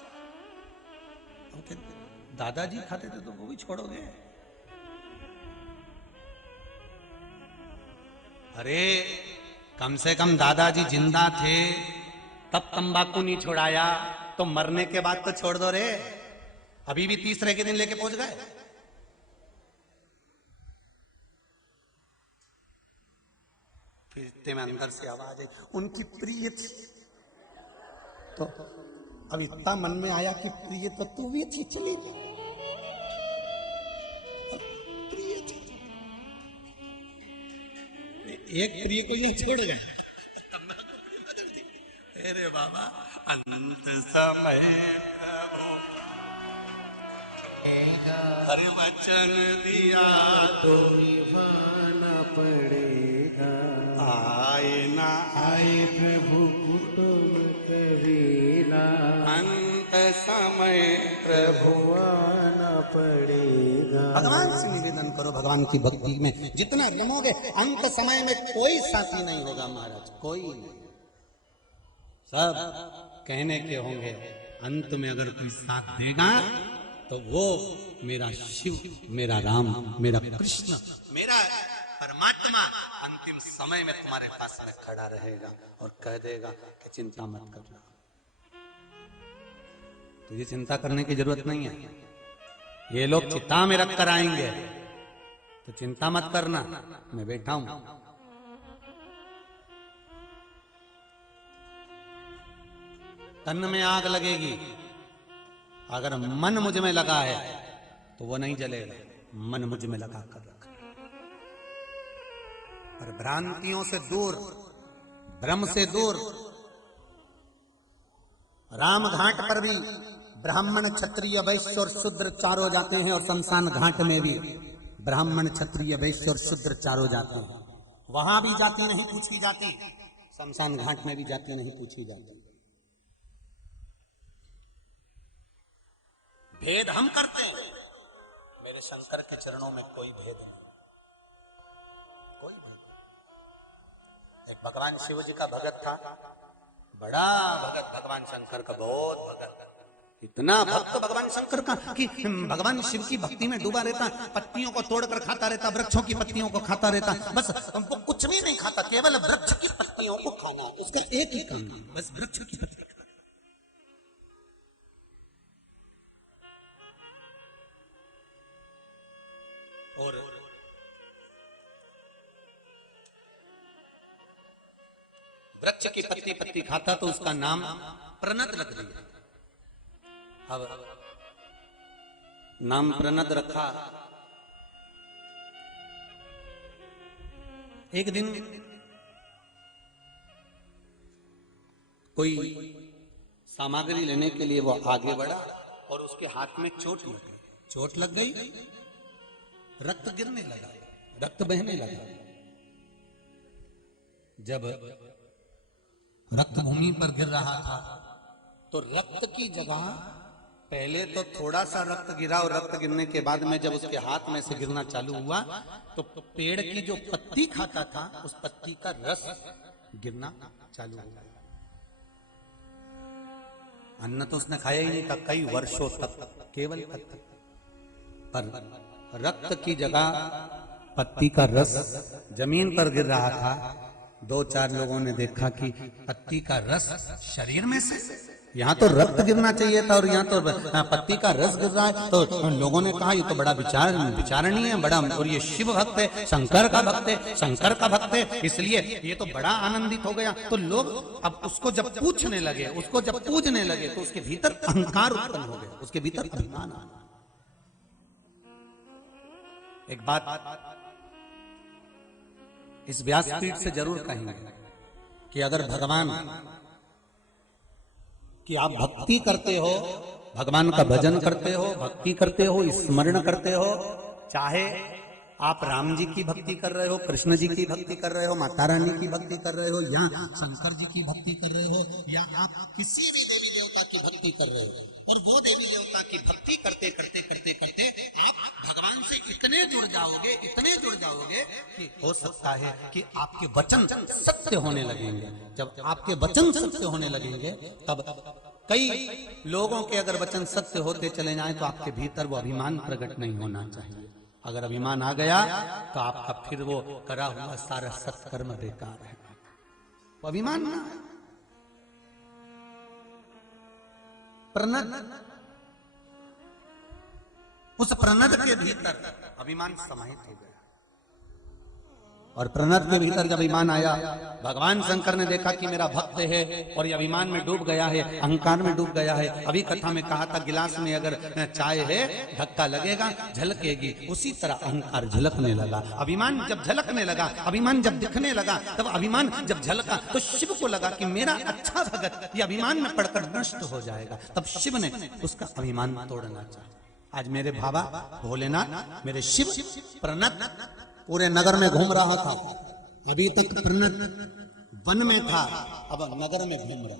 दादाजी खाते थे तो वो भी छोड़ोगे? अरे कम से कम दादाजी जिंदा थे तब तंबाकू नहीं छोड़ाया, तो मरने के बाद तो छोड़ दो रे। अभी भी तीसरे के दिन लेके पहुंच गए। फिर इतने में अंदर से आवाज आई, उनकी प्रिय थी। तो अब इतना मन में आया कि प्रिय तो तू भी थी, चली प्रिय थी। एक प्रिय को ये छोड़ गया। अरे बाबा, अंत समय हरे वचन दिया तो निभाना पड़ेगा, आए ना आए प्रभु तुम कबीरा, अंत समय प्रभु आना पड़ेगा। भगवान से निवेदन करो, भगवान की भक्ति में जितना रमोगे अंत समय में कोई साथी नहीं होगा महाराज, कोई नहीं। सब कहने के होंगे, अंत में अगर कोई साथ देगा तो वो मेरा शिव, मेरा राम, मेरा कृष्ण, मेरा परमात्मा अंतिम समय में तुम्हारे पास में खड़ा रहेगा और कह देगा कि चिंता मत करना। तो ये चिंता करने की जरूरत नहीं है, ये लोग चिता में रख कर आएंगे, तो चिंता मत करना, मैं बैठा हूं। तन में आग लगेगी, अगर मन मुझ में लगा है तो वो नहीं जलेगा, मन मुझ में लगा कर रखा। और भ्रांतियों से दूर, भ्रम से दूर। राम घाट पर भी ब्राह्मण, क्षत्रिय, वैश्य और शूद्र चारों जाते हैं, और शमशान घाट में भी ब्राह्मण, क्षत्रिय, वैश्य और शूद्र चारों जाते हैं। वहां भी जाति नहीं पूछी जाती, शमशान घाट में भी जाति नहीं पूछी जाती। भेद हम करते हैं, मेरे शंकर के चरणों में कोई भेद नहीं, कोई भेद नहीं। एक भगवान शिव जी का भगत था, बड़ा भगत, भगवान शंकर का बहुत भगत। इतना भक्त भगवान शंकर का कि भगवान शिव की भक्ति में डूबा रहता, पत्तियों को तोड़कर खाता रहता, वृक्षों की पत्तियों को खाता रहता, बस वो कुछ भी नहीं खाता, केवल वृक्ष की पत्तियों को खाना, उसका एक ही काम, बस वृक्ष की पत्ती खाना। और वृक्ष की पत्ती पत्ती खाता तो उसका नाम प्रणत रख दिया। अब नाम प्रणत रखा। एक दिन कोई सामग्री लेने के लिए वो आगे बढ़ा और उसके हाथ में चोट लग गई। चोट लग गई, रक्त गिरने लगा, रक्त बहने लगा। जब रक्त भूमि पर गिर रहा था तो रक्त की जगह पहले तो थोड़ा सा रक्त गिरा और रक्त गिरने के बाद में जब उसके हाथ में से गिरना चालू हुआ तो पेड़ की जो पत्ती खाता था उस पत्ती का रस गिरना चालू हुआ। अन्न तो उसने खाया ही नहीं था कई वर्षों तक, केवल पत्ती, पर रक्त की जगह पत्ती का रस जमीन पर गिर रहा था। दो चार लोगों ने देखा कि पत्ती का रस शरीर में से, यहाँ तो रक्त गिरना चाहिए था और यहाँ तो पत्ती का रस गिर रहा है। तो लोगों ने कहा ये तो बड़ा विचारणीय है, बड़ा, और ये शिव भक्त है, शंकर का भक्त है, शंकर का भक्त है, इसलिए ये तो बड़ा आनंदित हो गया। तो लोग अब उसको जब पूछने लगे, उसको जब पूजने लगे तो उसके भीतर अहंकार उत्पन्न हो गया, उसके भीतर अभिमान आ गया। एक बात इस व्यासपीठ से जरूर कहेंगे कि अगर भगवान कि आप भक्ति करते हो, भगवान का भजन करते हो, भक्ति करते हो, स्मरण करते हो, चाहे आप राम जी की भक्ति कर रहे हो, कृष्ण जी की भक्ति कर रहे हो, माता रानी की भक्ति कर रहे हो, या शंकर जी की भक्ति कर रहे हो, या आप किसी भी देवी देवता की भक्ति कर रहे हो, और वो देवी देवता की भक्ति करते करते करते करते आप भगवान से इतने जुड़ जाओगे, इतने जुड़ जाओगे कि हो सकता है कि आपके वचन सत्य होने लगेंगे। जब आपके वचन सत्य होने लगेंगे तब कई लोगों के अगर वचन सत्य होते चले जाएं तो आपके भीतर वो अभिमान प्रकट नहीं होना चाहिए। अगर अभिमान आ गया तो आपका फिर वो करा हुआ सारा सत्कर्म बेकार है। वो अभिमान ना है। प्रणत, उस प्रणत के भीतर अभिमान समाहित हो गया, और प्रणत के भीतर जब अभिमान आया, भगवान शंकर ने देखा कि मेरा भक्त है और ये अभिमान में डूब गया है, अहंकार में डूब गया है। अभी कथा में कहा था गिलास में अगर चाय है धक्का लगेगा, झलकेगी, उसी तरह अहंकार झलकने लगा। अभिमान जब झलकने लगा, अभिमान जब दिखने लगा, तब अभिमान जब झलका तो शिव को लगा कि मेरा अच्छा भगत ये अभिमान में पड़कर नष्ट हो जाएगा। तब शिव ने उसका अभिमान तोड़ना चाहिए। आज मेरे बाबा भोलेनाथ, मेरे शिव प्रणत पूरे नगर में घूम रहा था। अभी तक प्रणत वन में था, अब नगर में घूम रहा।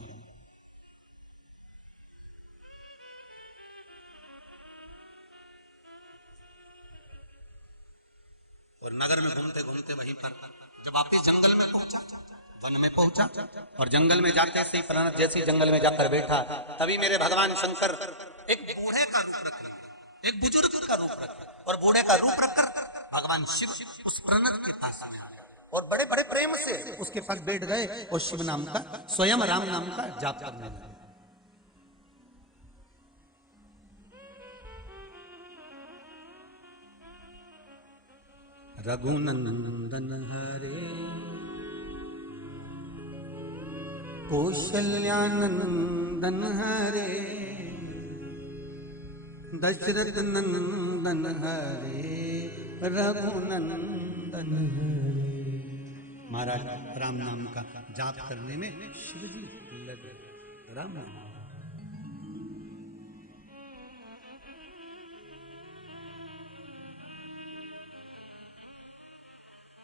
और नगर में घूमते घूमते वहीं पर जब वापिस जंगल में पहुंचा, वन में पहुंचा, और जंगल में जाते से ही प्रणत जैसे जंगल में जाकर बैठा, तभी मेरे भगवान शंकर एक बूढ़े का रूप रखकर, एक बुजुर्ग का रूप रखकर, और बूढ़े का रूप रखकर भगवान शिव उस प्रणत के पास में आए और बड़े बड़े प्रेम से उसके पास बैठ गए और शिव नाम का, स्वयं राम नाम का जाप करने लगे। रघुनंदन हरे कौशल्यानंदन हरे दशरथ नंदन हरे रघुनंदन हरे। महाराज राम नाम का जाप करने में शिव जी लगे। राम नाम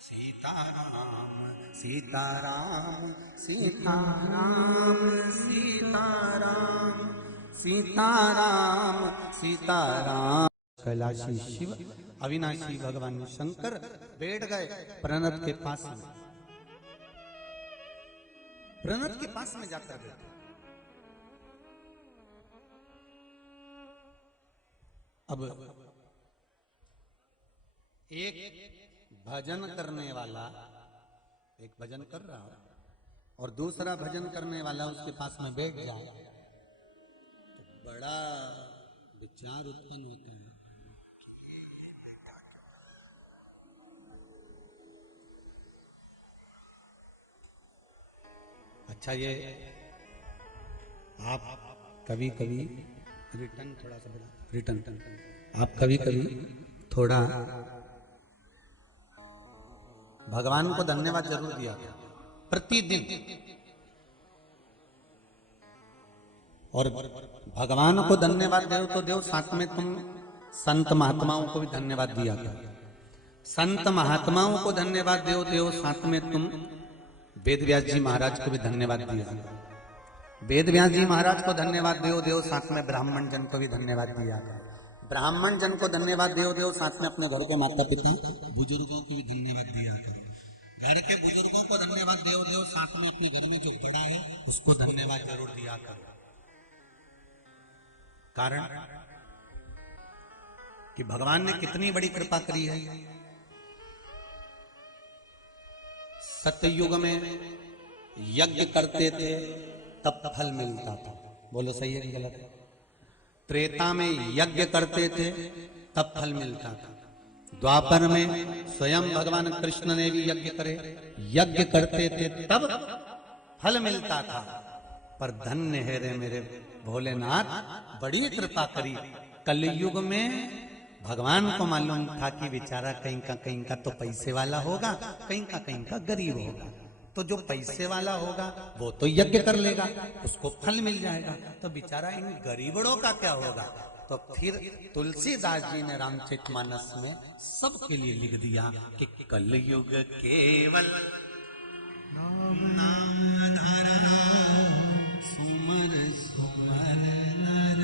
सीताराम सीताराम सीताराम सीताराम सीताराम सीताराम। कैलाशी शिव अविनाशी भगवान शंकर बैठ गए प्रणत के पास में। प्रणत के पास में जाकर बैठे अब एक भजन करने वाला एक भजन कर रहा है और दूसरा भजन करने वाला उसके पास में बैठ जाए तो बड़ा विचार उत्पन्न होते हैं। अच्छा, ये आप कभी कभी रिटर्न थोड़ा सा बड़ा रिटर्न आप कभी कभी थोड़ा भगवान को धन्यवाद जरूर दिया प्रतिदिन, और भगवान को धन्यवाद दो तो देव, साथ में तुम संत महात्माओं को भी धन्यवाद दिया करो। संत महात्माओं को धन्यवाद दो देव, साथ में तुम वेद व्यास जी महाराज को भी धन्यवाद दिया। वेद व्यास जी महाराज को धन्यवाद देव देव, साथ में ब्राह्मण जन को भी धन्यवाद दिया। ब्राह्मण जन को धन्यवाद देव देव, साथ में अपने घर के माता पिता बुजुर्गों को भी धन्यवाद दिया। घर के बुजुर्गों को धन्यवाद देव देव, साथ में अपने घर में जो बड़ा है उसको धन्यवाद जरूर दिया कर। कारण कि भगवान ने कितनी बड़ी कृपा करी है। सतयुग में यज्ञ करते थे तब फल मिलता था, बोलो सही है कि गलत है? त्रेता में यज्ञ करते थे तब फल मिलता था। द्वापर में स्वयं भगवान कृष्ण ने भी यज्ञ करते थे तब फल मिलता था। पर धन्य है रे मेरे भोलेनाथ, बड़ी कृपा करी। कलयुग में भगवान को मालूम था कि बेचारा कहीं का तो पैसे वाला होगा, कहीं का गरीब होगा। तो जो पैसे वाला होगा वो तो यज्ञ कर लेगा, उसको फल मिल जाएगा। तो बेचारा इन गरीबड़ों का क्या होगा? तो फिर तुलसीदास जी ने रामचरितमानस में सबके लिए लिख दिया कि कलयुग केवल नाम धारा, सुमर सुमर नर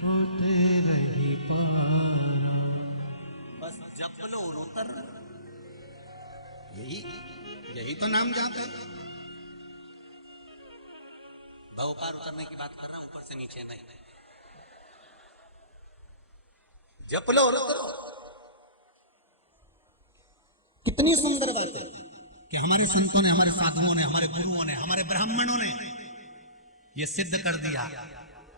होते रही पारा। बस जप लो और उतर, यही तो नाम जाप है। भव पार उतरने की बात कर रहा हूं, ऊपर से नीचे नहीं। जप लो और उतरो। कितनी सुंदर बात है कि हमारे संतों ने, हमारे साधुओं ने, हमारे गुरुओं ने, हमारे ब्राह्मणों ने ये सिद्ध कर दिया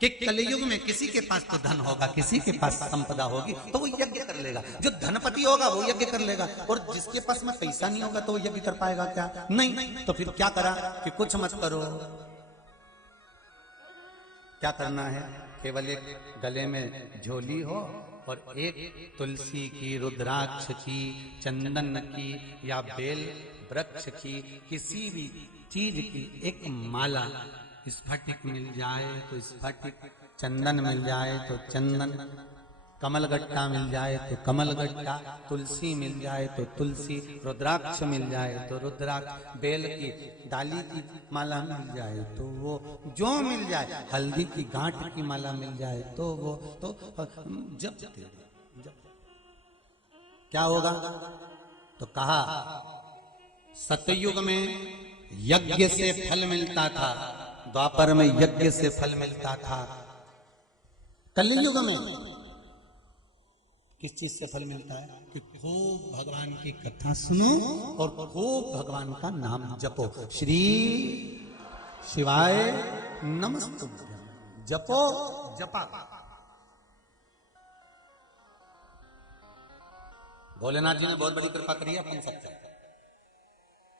कि कलयुग में किसी के पास तो धन होगा, किसी के पास संपदा होगी तो वो यज्ञ कर लेगा। जो धनपति होगा वो यज्ञ कर लेगा, और जिसके पास में पैसा नहीं होगा तो वो यज्ञ कर पाएगा क्या? नहीं। तो फिर क्या करा कि कुछ मत करो। क्या करना है? केवल एक गले में झोली हो और एक तुलसी की, रुद्राक्ष की, चंदन की या बेल वृक्ष की, किसी भी चीज की एक माला, स्फटिक मिल जाए तो स्फटिक, चंदन मिल जाए तो चंदन, कमलगट्टा मिल जाए तो कमलगट्टा, तुलसी मिल जाए तो तुलसी, रुद्राक्ष मिल जाए तो रुद्राक्ष, बेल की डाली की माला मिल जाए तो वो, जो मिल जाए, हल्दी की गांठ की माला मिल जाए तो वो, तो जब क्या होगा? तो कहा सतयुग में यज्ञ से फल मिलता था, द्वापर में यज्ञ से फल मिलता था। कलयुग में किस चीज से फल मिलता है? कि खूब भगवान की कथा सुनो और खूब भगवान का नाम जपो। श्री शिवाय नमस्तुभ्यं, जपो, जपा। भोलेनाथ जी ने बहुत बड़ी कृपा करी है अपन सबसे।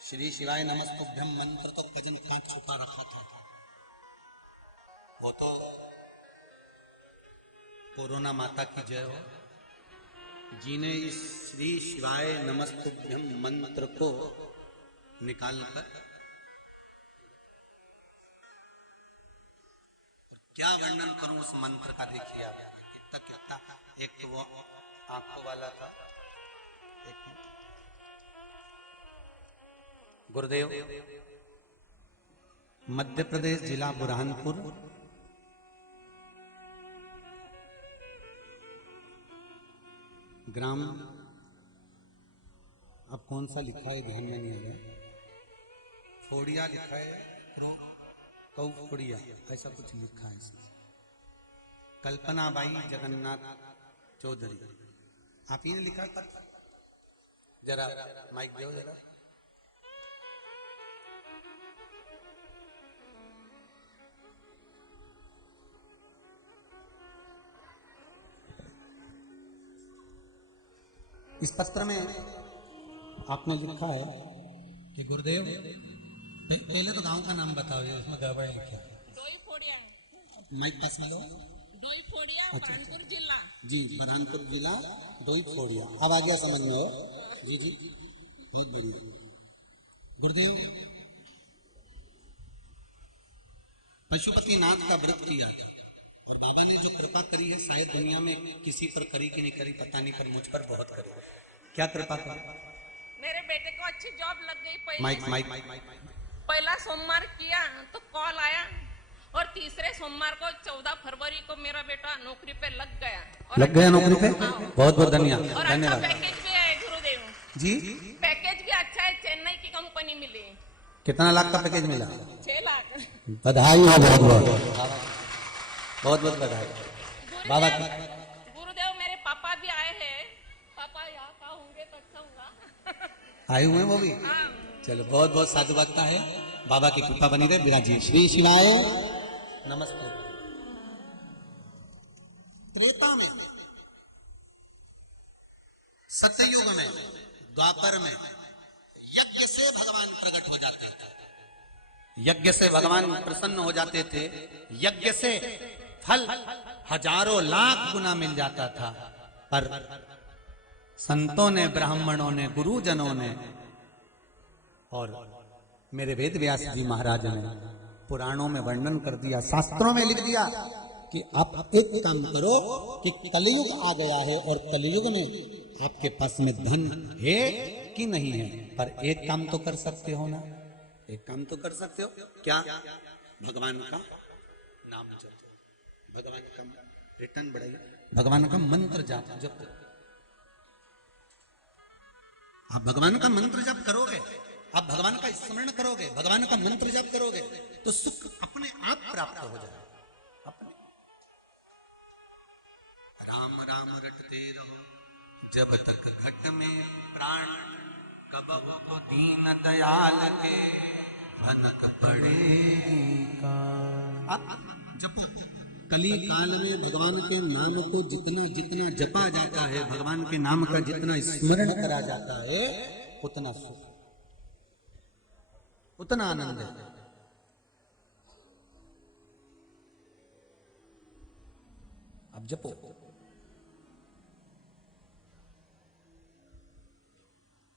श्री शिवाय नमस्तुभ्यं मंत्र तो कजन का छुपा रखा था, वो तो कोरोना माता की जय हो जी ने इस श्री शिवाय नमस्तुभ्यं मंत्र को निकालकर, क्या वर्णन करूं उस मंत्र का, देखिए आप कितना। एक तो वो आंखों वाला था, गुरुदेव, मध्य प्रदेश जिला बुरहानपुर, ग्राम, अब कौन सा लिखा है ध्यान में नहीं आ रहा, फोड़िया लिखा है, फोड़िया ऐसा कुछ लिखा है इसमें। कल्पना बाई जगन्नाथ चौधरी। आप ही ने लिखा था? जरा माइक दो जरा। इस पत्र में आपने लिखा है कि गुरुदेव, पहले तो गांव का नाम बताओ, इसमें गड़बड़ है क्या? माइक पास में लो। कानपुर जिला। जी, कानपुर जिला डोई फोड़िया। अब आ गया समझ में हो? जी जी, बहुत बढ़िया। गुरुदेव, पशुपतिनाथ का व्रत किया था और बाबा ने जो कृपा करी है शायद दुनिया में किसी पर करी कि नहीं करी पता नहीं, पर मुझ पर बहुत करी। क्या कृपा करी? मेरे बेटे को अच्छी जॉब लग गई। पहला सोमवार किया तो कॉल आया और तीसरे सोमवार को 14 फरवरी को मेरा बेटा नौकरी पे लग गया नौकरी पे। बहुत बहुत धन्यवाद। और अच्छा पैकेज भी है गुरुदेव जी। पैकेज भी अच्छा है, चेन्नई की कंपनी मिली। कितना लाख का पैकेज मिला? 6 लाख। बधाई हो, बहुत बहुत बधाई बाबा की। गुरुदेव मेरे पापा भी आए हैं। पापा यहाँ का होंगे तो अच्छा होगा। आए हुए हैं वो भी। चलो, बहुत बहुत साधुवादता है। बाबा की कृपा बनी रहे। विराजिए। श्री शिवाय नमस्ते। त्रेता में, सत्ययुग में, द्वापर में यज्ञ से भगवान प्रकट हो जाते थे। यज्ञ से भगवान प्रसन्न हो जाते थे। यज्ञ से फल हजारों लाख गुना मिल जाता था। पर संतों ने, ब्राह्मणों ने, गुरुजनों ने और मेरे वेद व्यास जी महाराज ने पुराणों में वर्णन कर दिया, शास्त्रों में लिख दिया कि आप एक काम करो कि कलयुग आ गया है और कलयुग में आपके पास में धन है कि नहीं है, पर एक काम तो कर सकते हो ना। एक काम तो कर सकते हो। क्या? भगवान का नाम जपो, भगवान का रिटर्न बढ़ाइए, भगवान का मंत्र जाप जपो। आप भगवान का मंत्र जप करोगे, आप भगवान का स्मरण करोगे, भगवान का मंत्र जप करोगे तो सुख अपने आप प्राप्त हो जाए। अपने राम राम रटते रहो जब तक घट में प्राण, कब को दीन दयाल के भनक पड़ेगा। जब कली काल में भगवान के नाम को जितना जितना जपा जाता है, भगवान के नाम का जितना स्मरण करा जाता है, उतना सुख, उतना आनंद है। अब जपो।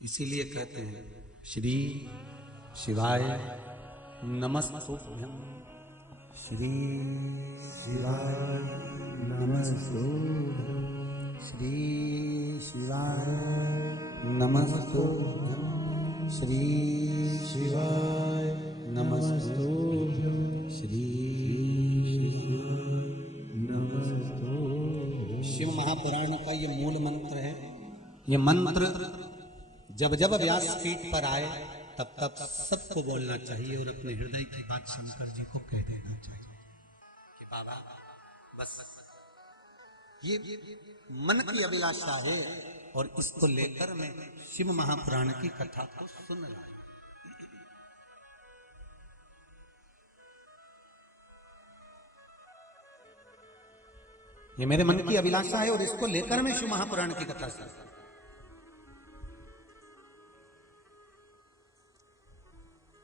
इसीलिए कहते हैं श्री शिवाय नमस्तुभ्यं, श्री शिवाय नमस्तुभ्यं, श्री शिवाय नमस्तुभ्यं, श्री शिवाय नमस्तुभ्यं, श्री नमस्तुभ्यं। शिव महापुराण का ये मूल मंत्र है। ये मंत्र जब जब व्यासपीठ पर आए तब तब सबको बोलना चाहिए और अपने हृदय की बात शंकर जी को कह देना चाहिए कि बाबा बस ये मन की अभिलाषा है और इसको लेकर मैं शिव महापुराण की कथा को सुन रहा हूं। ये मेरे मन की अभिलाषा है और इसको लेकर मैं शिव महापुराण की कथा सुन रहा हूं।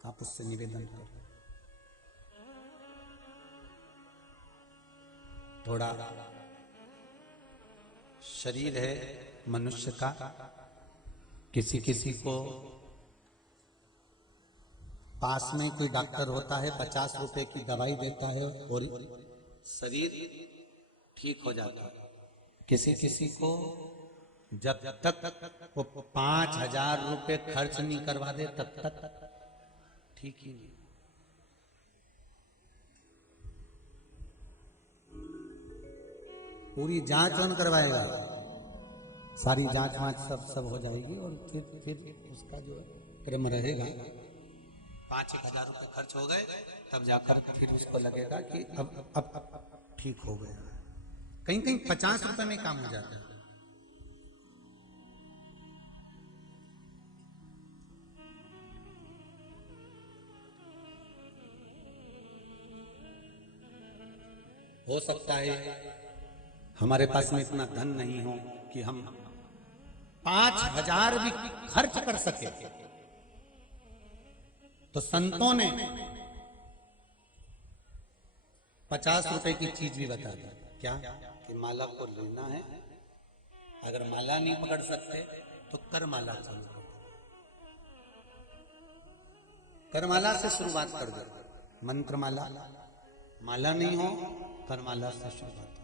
आप उससे निवेदन करो, थोड़ा शरीर है मनुष्य का, किसी किसी को पास में कोई डॉक्टर होता है 50 रुपए की दवाई देता है और शरीर ठीक हो जाता है। किसी किसी को जब तक वो 5,000 रुपए खर्च नहीं करवा दे तब तक ठीक ही नहीं। पूरी जांच ऑन करवाएगा, सारी जांच वांच सब हो जाएगी और फिर उसका जो क्रम रहेगा। 5,000 रुपए खर्च हो गए तब जाकर फिर उसको लगेगा कि अब ठीक हो गया। कहीं कहीं 50 रुपए में काम हो जाता है। हो सकता है हमारे पास में इतना धन नहीं हो कि हम 5,000 भी खर्च कर सके, तो संतों ने 50 रुपए की चीज भी बता दी। क्या कि माला को लेना है, अगर माला नहीं पकड़ सकते तो कर माला चालू कर, कर माला से शुरुआत कर दो। मंत्र माला, माला नहीं हो कर माला से शुरुआत कर।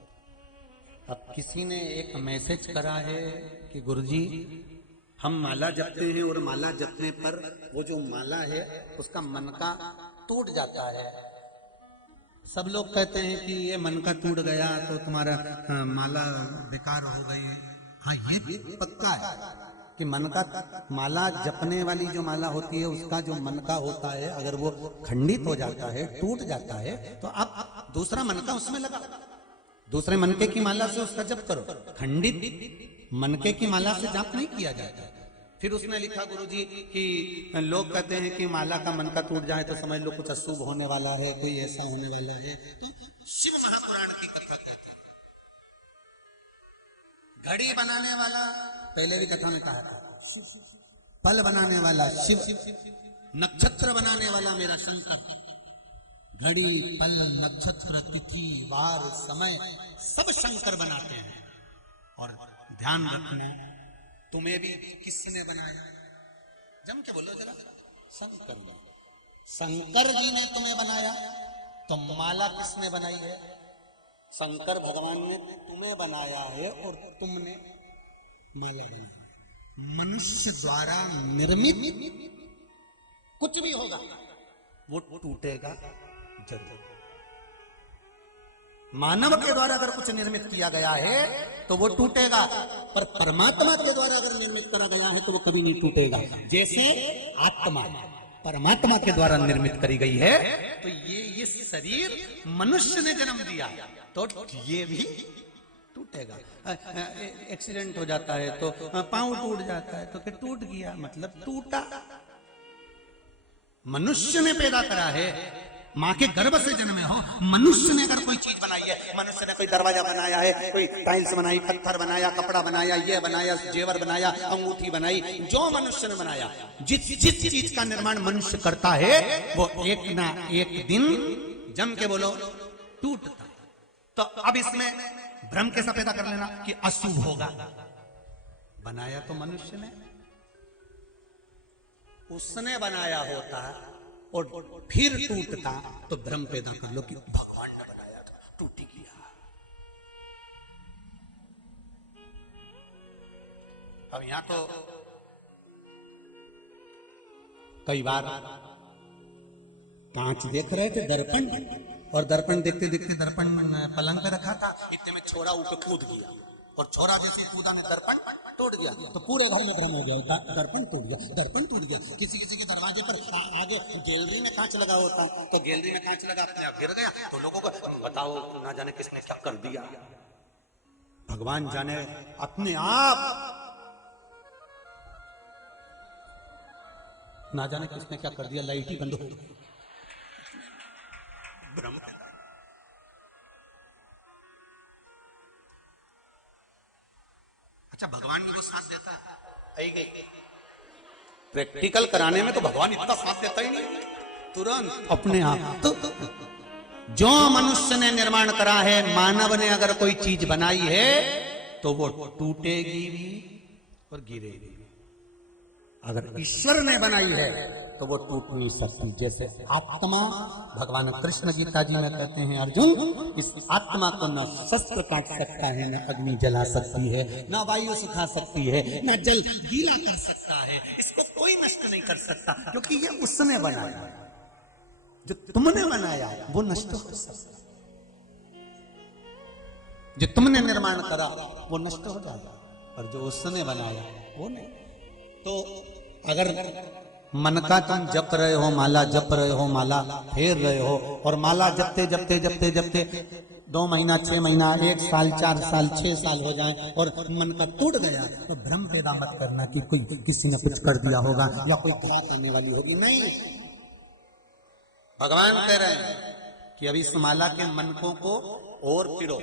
अब किसी ने एक मैसेज करा है कि गुरुजी हम माला जपते हैं और माला जपने पर वो जो माला है उसका मन का टूट जाता है। सब लोग कहते हैं कि ये मन का टूट गया तो तुम्हारा माला बेकार हो गई। हाँ, ये भी पक्का है कि मन का माला जपने वाली जो माला होती है उसका जो मन का होता है, अगर वो खंडित हो जाता है, टूट जाता है, तो आप दूसरा मन का उसमें लगा, दूसरे मनके की माला से उसका जप करो। खंडित मनके की माला से जप नहीं किया जाता। फिर उसने लिखा गुरुजी कि लोग कहते हैं कि माला का मन का टूट जाए तो समझ लो कुछ अशुभ होने वाला है, कोई ऐसा होने वाला है। तो शिव महापुराण की कथा कहती है, घड़ी बनाने वाला, पहले भी कथा में कहा था, पल बनाने वाला शिव, नक्षत्र बनाने वाला मेरा शंकर। घड़ी, पल, नक्षत्र, तिथि, वार, समय सब शंकर बनाते हैं। और ध्यान रखना, तुम्हें भी किसने बनाया? जम के बोलो जरा, शंकर ने। शंकर जी ने तुम्हें बनाया, तो माला किसने बनाई है? शंकर भगवान ने तुम्हें बनाया है और तुमने माला बनाया। मनुष्य द्वारा निर्मित कुछ भी होगा वो टूटेगा जरूर। मानव के द्वारा अगर कुछ निर्मित किया गया है तो वो टूटेगा, पर परमात्मा के द्वारा अगर निर्मित करा गया है तो वो कभी नहीं टूटेगा। जैसे आत्मा परमात्मा के द्वारा निर्मित करी गई है, तो ये शरीर मनुष्य ने जन्म दिया तो ये भी टूटेगा। एक्सीडेंट हो जाता है तो पांव टूट जाता है तो टूट गया, मतलब टूटा। मनुष्य ने पैदा करा है, माँ के गर्भ से जन्मे हो। मनुष्य ने अगर कोई चीज बनाई है, मनुष्य ने कोई दरवाजा बनाया है, कोई टाइल्स बनाई, पत्थर बनाया, कपड़ा बनाया, ये बनाया, जेवर बनाया, अंगूठी बनाई, जो मनुष्य ने बनाया, जिस चीज का निर्माण मनुष्य करता है वो एक ना एक दिन, जम के बोलो, टूटता। तो अब इसमें भ्रम कैसा पैदा कर लेना कि अशुभ होगा? बनाया तो मनुष्य ने, उसने बनाया होता और फिर टूटता तो भ्रम पैदा कर लो कि भगवान ने बनाया था, टूट गया। अब यहां तो कई बार कांच देख रहे थे, दर्पण, और दर्पण देखते देखते दर्पण पलंग पे रखा था, इतने में छोरा ऊपर कूद गया, और छोरा जैसे कूदा ने दर्पण टूट गया, तो पूरे घर में भ्रम हो गया, दर्पण टूट गया, दर्पण टूट गया। किसी किसी के दरवाजे पर आगे गैलरी में कांच लगा होता है, तो गैलरी में कांच लगा अपने आप गिर गया, तो लोगों को बताओ ना जाने किसने क्या कर दिया। भगवान जाने, अपने आप ना जाने किसने क्या कर दिया, लाइट ही बंद हो गई। भ्रम। अच्छा, भगवान भी तो साथ देता है। प्रैक्टिकल कराने में तो भगवान इतना साथ देता ही नहीं, तुरंत अपने आप। तो जो मनुष्य ने निर्माण करा है, मानव ने अगर कोई चीज बनाई है तो वो टूटेगी भी और गिरेगी भी। अगर ईश्वर ने बनाई है तो वो टूट नहीं सकती। जैसे आत्मा, भगवान कृष्ण गीता जी में कहते हैं, अर्जुन, इस आत्मा को न शस्त्र काट सकता है, न अग्नि जला सकती है, न वायु सुखा सकती है, न जल गीला कर सकता है। इसको कोई नष्ट नहीं कर सकता, क्योंकि ये उसने बनाया। जो तुमने बनाया वो नष्ट हो सकता, जो तुमने निर्माण करा वो नष्ट हो जाएगा, और जो उसने बनाया वो नहीं। तो अगर मन का तुम जप रहे हो, माला जप रहे हो, माला फेर रहे हो, और माला जपते जपते जपते जपते 2 महीना, 6 महीना, 1 साल, 4 साल, 6 साल हो जाए और मन का टूट गया, तो भ्रम पैदा मत करना कि कोई किसी ने कुछ कर दिया होगा या कोई बात आने वाली होगी। नहीं, भगवान कह रहे हैं कि अभी इस माला के मनकों को और पिरो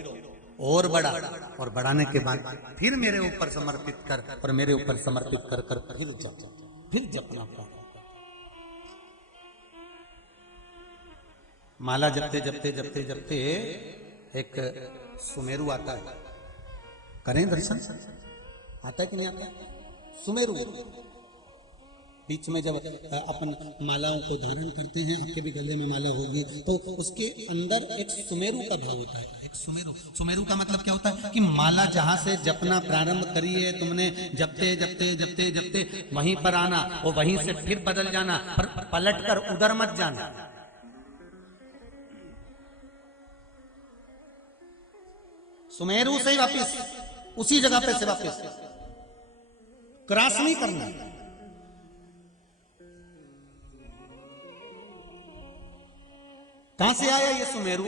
और बढ़ा, और बढ़ाने के बाद फिर मेरे ऊपर समर्पित कर, और मेरे ऊपर समर्पित कर कर फिर जपना प्रारंभ। माला जपते जपते जपते जपते एक सुमेरु आता है। करें दर्शन, आता है कि नहीं आता? सुमेरु बीच में जब अपन मालाओं को धारण करते हैं, आपके भी गले में माला होगी, तो उसके अंदर एक सुमेरु का भाव होता है। एक सुमेरु का मतलब क्या होता है कि माला जहां से जपना प्रारंभ करी है तुमने, जपते जपते जपते जपते वहीं पर आना, और वहीं से फिर बदल जाना, पर पलट कर उधर मत जाना। सुमेरु से ही वापिस उसी जगह पे से वापिस, क्रॉस नहीं करना। कहां से आया ये सुमेरु?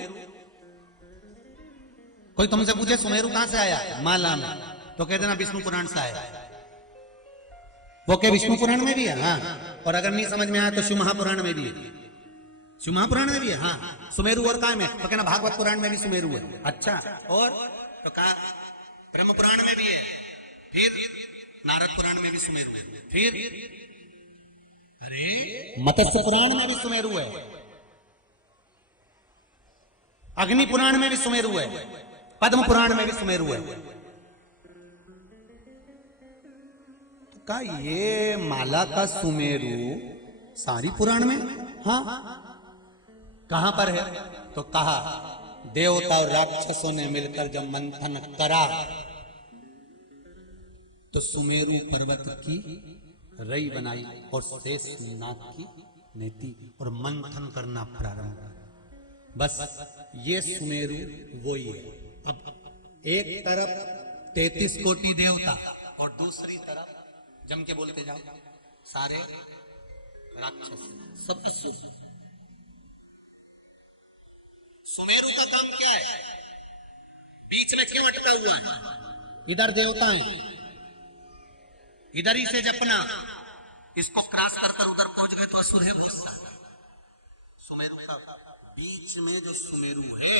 कोई तुमसे पूछे सुमेरु कहां से आया? माला में, तो कह देना विष्णु पुराण से आया। वो क्या विष्णु पुराण में भी है? हाँ। और अगर नहीं समझ में आया तो शिव महापुराण में भी है। शिव महापुराण में भी है, हाँ। सुमेरु और कहां में? तो कहना भागवत पुराण में भी सुमेरु है। अच्छा, और तो कहा ब्रह्म पुराण में भी है, फिर नारद पुराण में भी सुमेरु है, फिर अरे मत्स्य पुराण में भी सुमेरु है, अग्नि पुराण में भी सुमेरु है, पद्म पुराण में भी सुमेरु है। तो कहा ये माला का सुमेरु सारी पुराण में? हाँ। कहां पर है? तो कहा देवता और राक्षसों ने मिलकर जब मंथन करा तो सुमेरु पर्वत की रई बनाई और शेष नाग की नेति, और मंथन करना प्रारंभ किया। बस ये सुमेरु वो ही है। अब एक तरफ 33 कोटि देवता और दूसरी तरफ जम के बोलते जाओ सारे राक्षस, सब असुर। सुमेरु का काम क्या है? बीच में क्यों अटका हुआ है? इधर देवता है, इधर ही से जपना, इसको क्रॉस कर उधर पहुंच गए तो असुर है बहुत सारा। सुमेरु का बीच में जो सुमेरु है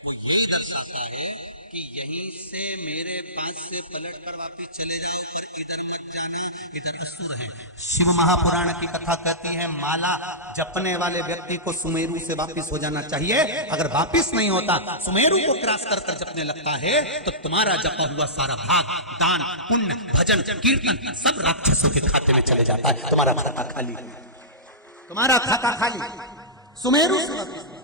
वो यही दर्शाता है कि यहीं से मेरे पास से पलट कर वापस चले जाओ, पर इधर मत जाना, इधर असुर है। शिव महापुराण की कथा कहती है माला जपने वाले व्यक्ति को सुमेरु से वापस हो जाना चाहिए। अगर वापस नहीं होता, सुमेरु को क्रॉस कर कर जपने लगता है, तो तुम्हारा जपा हुआ सारा भाग, दान, पुण्य, भजन, कीर्तन सब राक्षसों के खाते में चले जाता है। तुम्हारा खाता खाली, तुम्हारा खाता खाली सुमेरु से वापस।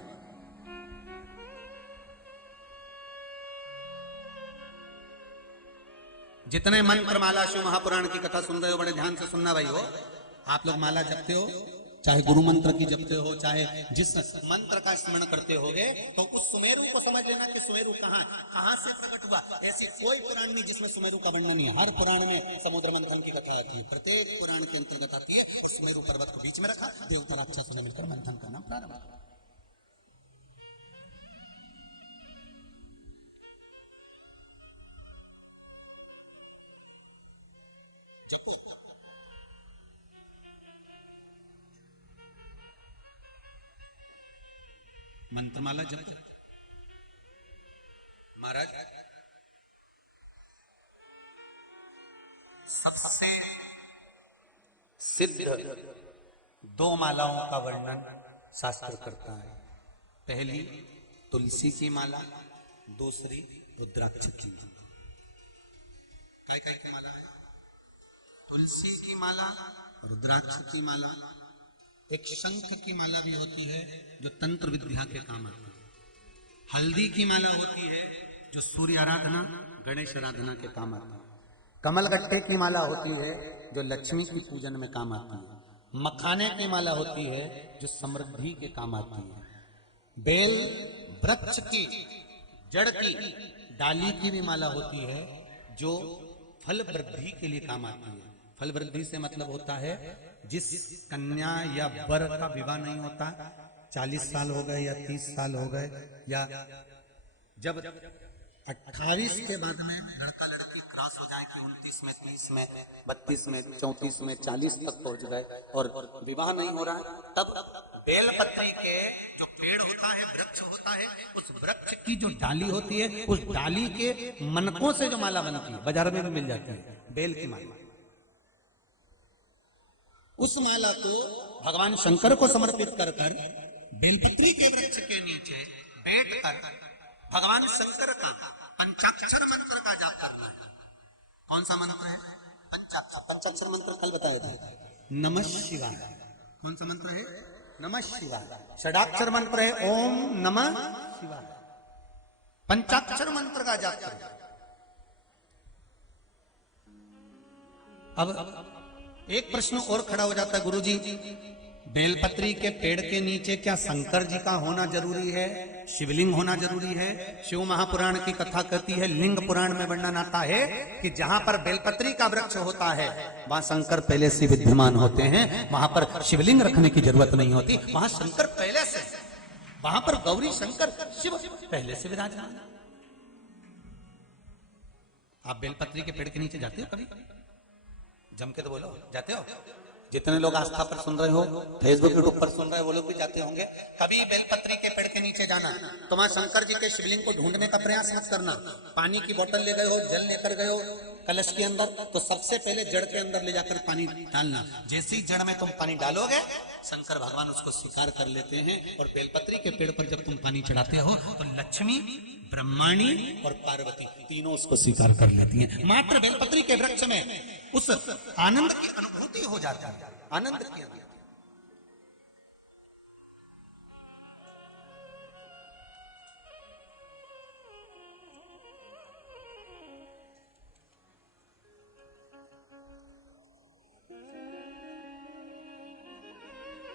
जितने मंत्र माला शिव महापुराण की कथा सुन रहे हो, बड़े ध्यान से सुनना भाई हो। आप लोग माला जपते हो, चाहे गुरु मंत्र की जपते हो, चाहे जिस मंत्र का स्मरण करते होगे, तो उस सुमेरु को समझ लेना कि सुमेरु कहां से प्रकट हुआ। ऐसी कोई पुराण नहीं जिसमें सुमेरु का वर्णन नहीं है। हर पुराण में समुद्र मंथन की कथा होती है, प्रत्येक पुराण के अंतर्गत आती है। और सुमेरु पर्वत को बीच में रखा, देवता राक्षसों ने मिलकर मंथन करना प्रारंभ किया। मंत्रमाला जप महाराज सबसे सिद्ध दो मालाओं का वर्णन शास्त्र करता है। पहली तुलसी की माला, दूसरी रुद्राक्ष की माला। काय की माला है? तुलसी की माला, रुद्राक्ष की माला, एक शंख की माला भी होती है जो तंत्र विद्या के काम आती है। हल्दी की माला होती है जो सूर्य आराधना, गणेश आराधना के काम आती है। कमलगट्टे की माला होती है जो लक्ष्मी की पूजन में काम आती है। मखाने की माला होती है जो समृद्धि के काम आती है। बेल वृक्ष की जड़ की डाली की भी माला होती है जो फल वृद्धि के लिए काम आती है। फल वृद्धि से मतलब होता है जिस कन्या या वर का विवाह नहीं होता, 40 साल हो गए या 30 साल हो गए, या जब 28 के बाद में लड़का लड़की क्रॉस हो जाए कि 29 में 30 में 32 में 34 में 40 तक पहुंच गए और विवाह नहीं हो रहा है, तब बेलपत्री के जो पेड़ होता है, वृक्ष होता है, उस वृक्ष की जो डाली होती है, उस डाली के मनकों से जो माला बनती है, बाजार में भी मिल जाती है बेल की माला, उस माला को भगवान शंकर को समर्पित कर कर बेलपत्री के वृक्ष के नीचे बैठकर भगवान शंकर का पंचाक्षर मंत्र का जाप करना है। कौन सा मंत्र है? पंचाक्षर मंत्र कल बताया था, नमः शिवाय। कौन सा मंत्र है? नमः शिवाय। षडाक्षर मंत्र है ओम नमः शिवाय। पंचाक्षर मंत्र का जाप करना। अब एक प्रश्न और खड़ा हो जाता है, गुरुजी बेलपत्री के पेड़ के नीचे क्या शंकर जी का होना जरूरी है, शिवलिंग होना जरूरी है? शिव महापुराण की कथा कहती है, लिंग पुराण में वर्णन आता है कि जहां पर बेलपत्री का वृक्ष होता है वहां शंकर पहले से विद्यमान होते हैं, वहां पर शिवलिंग रखने की जरूरत नहीं होती, वहां शंकर पहले से, वहां पर गौरी शंकर शिव पहले से विराजमान। आप बेलपत्री के पेड़ के नीचे जाते हो कभी? जम के तो बोलो, जाते हो? जितने लोग आस्था पर सुन रहे हो, फेसबुक यूट्यूब पर सुन रहे हो, वो लोग भी जाते होंगे। कभी बेलपत्री के पेड़ के नीचे जाना तो वहां शंकर जी के शिवलिंग को ढूंढने का प्रयास मत करना। पानी की बोतल ले गए हो, जल लेकर गए हो कलश के अंदर, तो सबसे पहले जड़ के अंदर ले जाकर पानी डालना। जैसे ही जड़ में तुम पानी डालोगे शंकर भगवान उसको स्वीकार कर लेते हैं, और बेलपत्री के पेड़ पर जब तुम पानी चढ़ाते हो तो लक्ष्मी, ब्रह्माणी और पार्वती तीनों उसको स्वीकार कर लेती हैं। मात्र बेलपत्री के वृक्ष में उस आनंद की अनुभूति हो जाती है, आनंद की अनुभूति।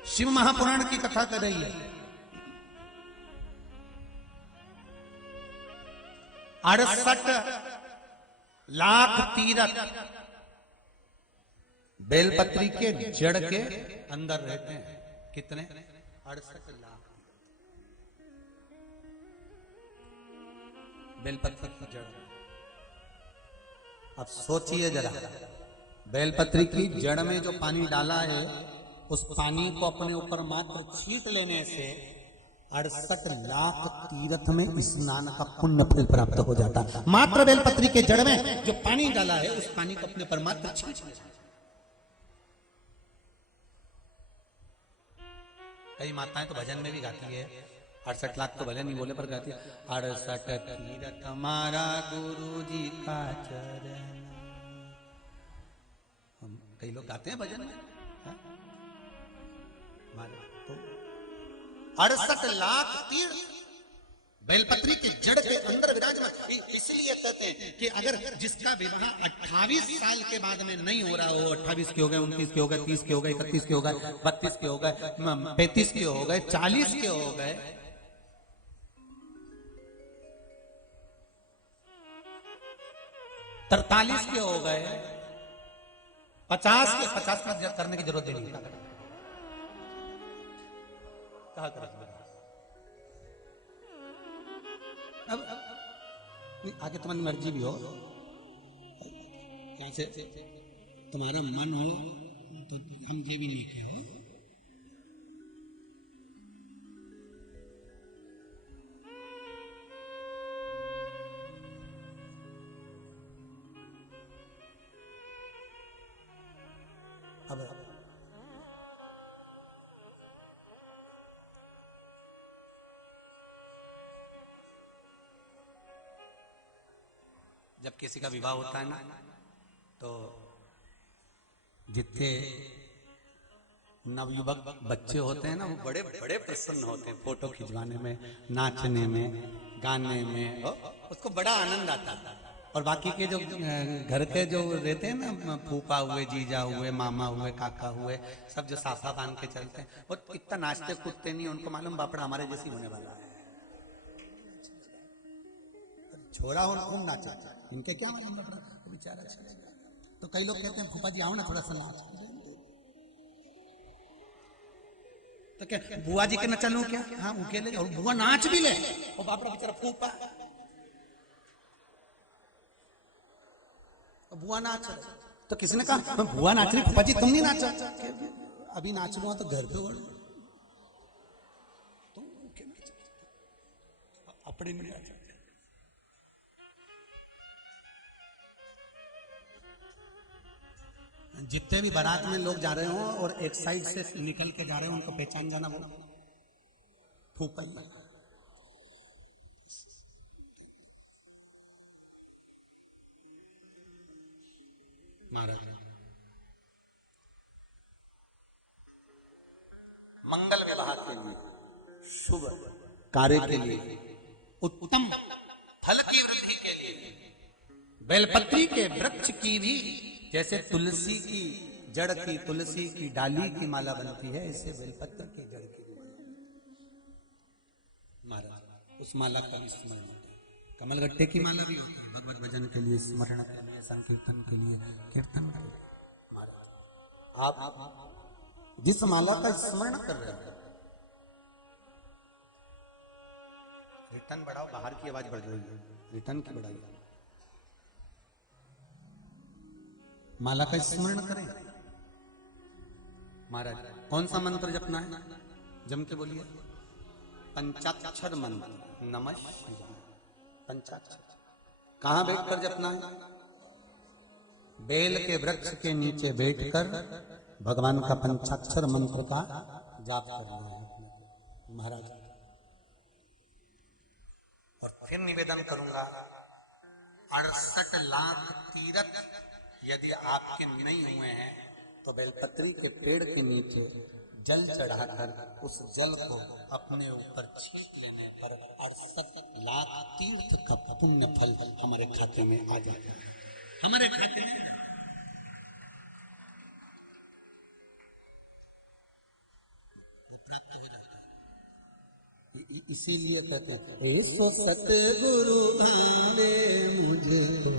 शिव महापुराण की कथा कर रही है, 68 लाख तीरथ बेलपत्री के जड़ के अंदर रहते हैं। कितने? 68 लाख बेलपत्री की जड़। अब सोचिए जरा, बेलपत्री की जड़ में जो पानी डाला है, उस पानी को अपने ऊपर मात्र छींट लेने से 68 लाख तीर्थ में स्नान का पुण्य फल प्राप्त हो जाता। मात्र बेलपत्री के जड़ में जो पानी डाला है, उस पानी को अपने पर मात्र छींट लेना। कई माताएं तो भजन में भी गाती है, 68 लाख तो भले नहीं बोले पर गाती है, 68 तीर्थ हमारा गुरु जी का चरण। कई लोग गाते हैं भजन में, 68 लाख तीर्थ बेलपत्री के जड़ के अंदर विराजमान। इसलिए कहते हैं कि अगर जिसका विवाह 28 साल के बाद में नहीं हो रहा हो, 28 के हो गए, 29 के हो गए, 30 के हो गए, 31 के हो गए, 32 के हो गए, 35 के हो गए, 40 के हो गए, 43 के हो गए, 50 में करने की जरूरत नहीं है। अब आगे तुम्हारी मर्जी भी हो, यहाँ से तुम्हारा मन हो तो हम ये भी नहीं कहे। अब जब किसी का विवाह होता है ना, तो जितने नवयुवक बच्चे होते हैं ना, वो बड़े बड़े प्रसन्न होते हैं फोटो खिंचवाने में, नाचने में, गाने में, उसको बड़ा आनंद आता है। और बाकी के जो घर के जो रहते हैं ना, फूफा हुए, जीजा हुए, मामा हुए, काका हुए, सब जो साफा बांध के चलते हैं, वो इतना नाचते कूदते नहीं, उनको मालूम बापड़ा हमारे जैसी होने वाला है। छोरा हो खूब नाचा, इनके क्या मालूम बेचारा। तो कई लोग कहते हैं फूफा जी आओ ना थोड़ा सा नाच, तो क्या बुआ जी के न चलूं क्या? हाँ उनके ले, और बुआ नाच भी ले, और बापड़ा बेचारा फूफा बुआ नाच रहे। तो किसने कहा मैं बुआ नाच रही, पापा जी तुम नहीं नाचो? अभी नाच लो तो घर पे बोल तुम क्या नाच अपने में नाच। जितने भी बारात में लोग जा रहे हो और एक साइड से निकल के जा रहे हो उनको पहचान जाना, वो फूकल महाराज। मंगल विवाह के लिए, शुभ कार्य के लिए, उत्तम फल की वृद्धि के लिए बेलपत्री के वृक्ष की भी जैसे तुलसी की जड़ की, तुलसी की डाली की माला बनती है, ऐसे बेलपत्र की जड़ की महाराज उस माला का भी स्मरण होता है। कमलगट्टे की माला भी होती है भगवत भजन के लिए, स्मरण के लिए, संकीर्तन के लिए, कीर्तन के लिए। आप जिस माला का स्मरण कर रहे हैं, रिटर्न बढ़ाओ, बाहर की आवाज बढ़ रही है, रिटर्न की बढ़ाइए। माला का स्मरण करें महाराज। कौन सा मंत्र जपना है? जम के बोलिए। पंचाक्षर मंत्र नमः शिवाय। पंचाक्षर कहां बैठकर जपना है? बेल के वृक्ष के नीचे बैठकर भगवान का पंचाक्षर मंत्र का जाप करना है महाराज। और फिर निवेदन करूंगा, 68 लाख तीर्थ यदि आपके नहीं हुए हैं तो बेलपत्री के पेड़ के नीचे जल चढ़ाकर उस जल को अपने ऊपर छींट लेने पर 68 लाख तीर्थ का पुण्य फल हमारे खाते में आ जाता है, हमारे खाते में प्राप्त हो जाता है। इसीलिए कहते हैं ऐसो सतगुरु भावे मुझे तो,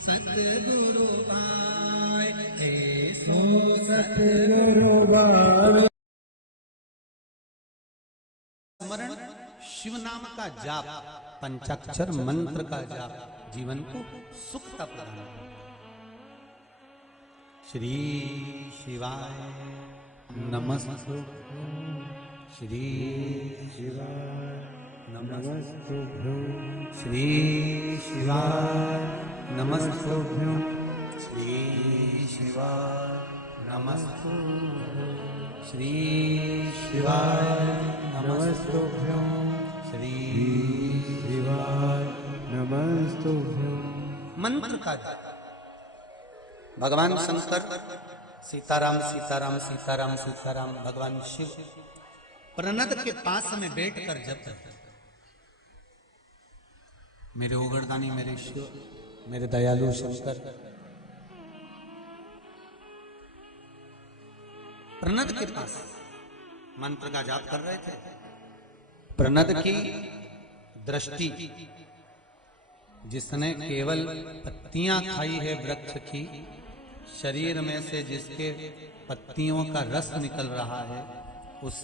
सतगुरु भाई, ऐसो सतगुरु भाई। स्मरण शिव नाम का जाप, पंचाक्षर मंत्र का जाप जीवन को सुख का प्रदान। श्री शिवाय नमस्तु, श्री शिवाय नमस्तुभ्यं, श्री शिवाय नमस्तुभ्यं, श्री शिवाय नमस्तुभ्यं, श्री शिवाय नमस्तुभ्यं, श्री शिवाय नमस्तुभ्यं। मंत्र का भगवान शंकर सीताराम सीताराम सीताराम सीताराम, भगवान शिव प्रणद के पास में बैठकर जप रहे। मेरे ओगरदानी, मेरे शिव, मेरे दयालु शंकर प्रणद के पास मंत्र का जाप कर रहे थे। प्रणद की दृष्टि, जिसने केवल पत्तियां खाई है वृक्ष की, शरीर में से जिसके पत्तियों का रस निकल रहा है, उस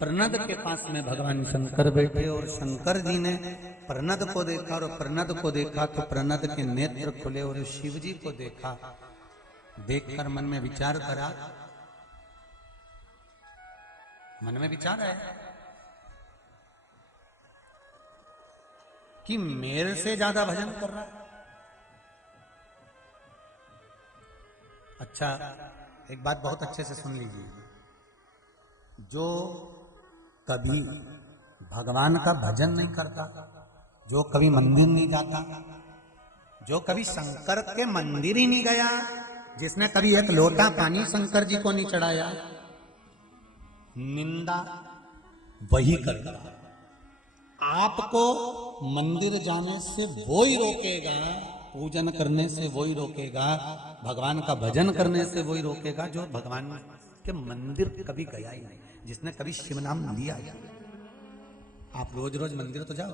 प्रणद के पास में भगवान शंकर बैठे। और शंकर जी ने प्रणद को देखा, और प्रणद को देखा तो प्रणद के नेत्र खुले और शिव जी को देखा। देखकर मन में विचार करा, मन में विचार है कि मेरे से ज्यादा भजन कर रहा है। अच्छा, एक बात बहुत अच्छे से सुन लीजिए। जो कभी भगवान का भजन नहीं करता, जो कभी मंदिर नहीं जाता, जो कभी शंकर के मंदिर ही नहीं गया, जिसने कभी एक लोटा पानी शंकर जी को नहीं चढ़ाया, निंदा वही करता। आपको मंदिर जाने से वो ही रोकेगा, पूजन करने से वो ही रोकेगा, भगवान का भजन करने से वो ही रोकेगा जो भगवान के मंदिर कभी गया ही नहीं, जिसने कभी शिव नाम लिया ही नहीं। आप रोज रोज मंदिर तो जाओ,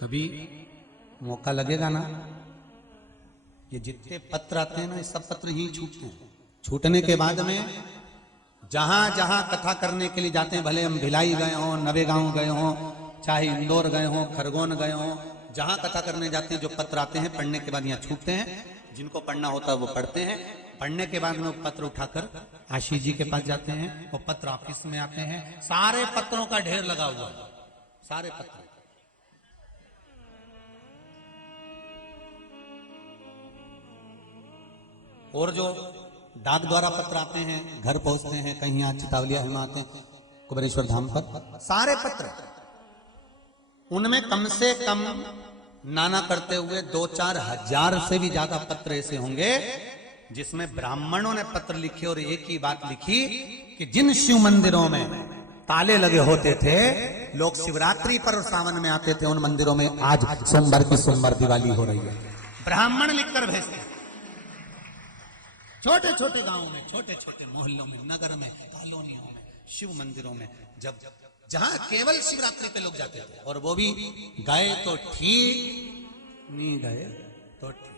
कभी मौका लगेगा ना। ये जितने पत्र आते हैं ना, ये सब पत्र ही छूटते हैं। छूटने के बाद में जहां जहां कथा करने के लिए जाते हैं, भले हम भिलाई गए हों, नवेगांव गए हों, चाहे इंदौर गए हों, खरगोन गए हों, जहां कथा करने जाते हैं जो पत्र आते हैं पढ़ने के बाद यहाँ छूटते हैं। जिनको पढ़ना होता है वो पढ़ते हैं। पढ़ने के बाद में वो पत्र उठाकर आशीष जी के पास जाते हैं। वो पत्र ऑफिस में आते हैं। सारे पत्रों का ढेर लगा हुआ है, सारे पत्र। और जो डाक द्वारा पत्र आते हैं, घर पहुंचते हैं, कहीं यहाँ चितावलिया में आते हैं, कुबेरेश्वर धाम पर, सारे पत्र, उनमें कम से कम नाना करते हुए 2-4 हजार से भी ज्यादा पत्र ऐसे होंगे जिसमें ब्राह्मणों ने पत्र लिखे और एक ही बात लिखी कि जिन शिव मंदिरों में ताले लगे होते थे, लोग शिवरात्रि पर और सावन में आते थे, उन मंदिरों में आज सोमवार की सोमवार दिवाली हो रही है। ब्राह्मण लिखकर भेजते हैं। छोटे छोटे गांवों में, छोटे छोटे मोहल्लों में, नगर में, कॉलोनियों में, शिव मंदिरों में, जब जहां केवल शिवरात्रि पे लोग जाते थे, और वो भी गए तो ठीक, नहीं गए तो ठीक।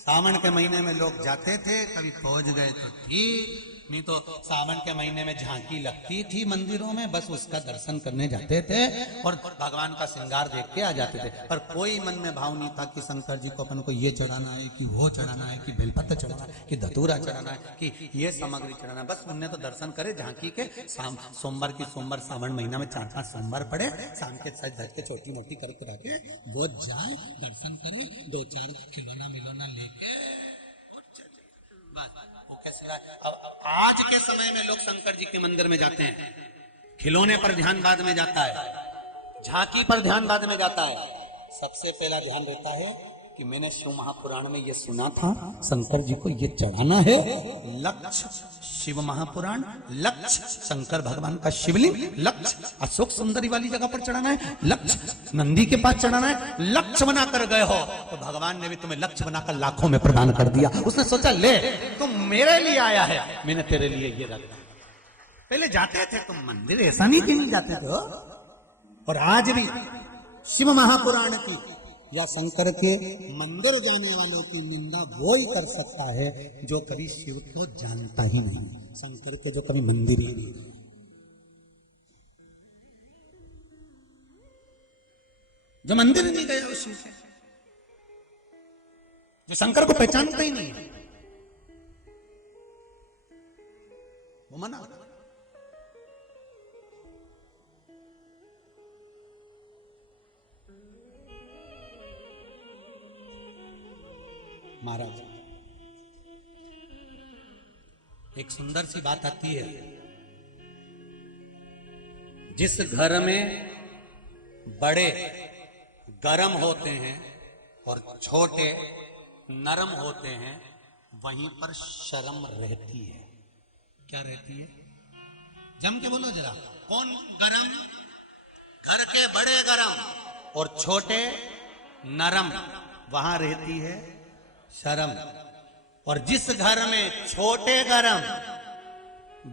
सावन के महीने में लोग जाते थे, कभी पहुंच गए तो ठीक, नहीं तो सावन के महीने में झांकी लगती थी मंदिरों में, बस उसका दर्शन करने जाते थे और भगवान का श्रृंगार देख के आ जाते थे। पर कोई मन में भाव नहीं था कि शंकर जी को अपन को ये चढ़ाना है, कि वो चढ़ाना है, कि बेलपत्र चढ़ाना है, कि धतूरा चढ़ाना है, कि ये सामग्री चढ़ाना है। बस उनने तो दर्शन करे झांकी के। सोमवार की सोमवार, सावन महीना में 4-5 सोमवार पड़े, शाम के सज धज के छोटी मोटी करके रखे, वो जाए दर्शन करे, 2-4 खिलौना मिलौना लेके अब आज के समय में लोग शंकर जी के मंदिर में जाते हैं, खिलौने पर ध्यान बाद में जाता है, झांकी पर ध्यान बाद में जाता है। सबसे पहला ध्यान रहता है कि मैंने शिव महापुराण में ये सुना था, शंकर जी को ये चढ़ाना है। लक्ष्य शिव महापुराण, लक्ष्य शंकर भगवान का शिवलिंग, लक्ष्य अशोक सुंदरी वाली जगह पर चढ़ाना है, लक्ष्य नंदी के पास चढ़ाना है। लक्ष्य बनाकर गए हो तो भगवान ने भी तुम्हें लक्ष्य बनाकर लाखों में प्रदान कर दिया। उसने सोचा ले तुम मेरे लिए आया है, मैंने तेरे लिए ये रख दिया। पहले जाते थे तुम मंदिर, ऐसा नहीं कि नहीं जाते थे। और आज भी शिव महापुराण की या शंकर के मंदिर जाने वालों की निंदा वो ही कर सकता है जो कभी शिव को जानता ही नहीं, शंकर के जो कभी मंदिर ही नहीं। जो मंदिर नहीं गया उस शिव से, जो शंकर को पहचानता ही नहीं है, वो मना। महाराज एक सुंदर सी बात आती है, जिस घर में बड़े गरम होते हैं और छोटे नरम होते हैं, वहीं पर शर्म रहती है। क्या रहती है? जम के बोलो जरा, कौन गरम? घर के बड़े गरम और छोटे नरम, वहां रहती है शर्म। और जिस घर में छोटे गरम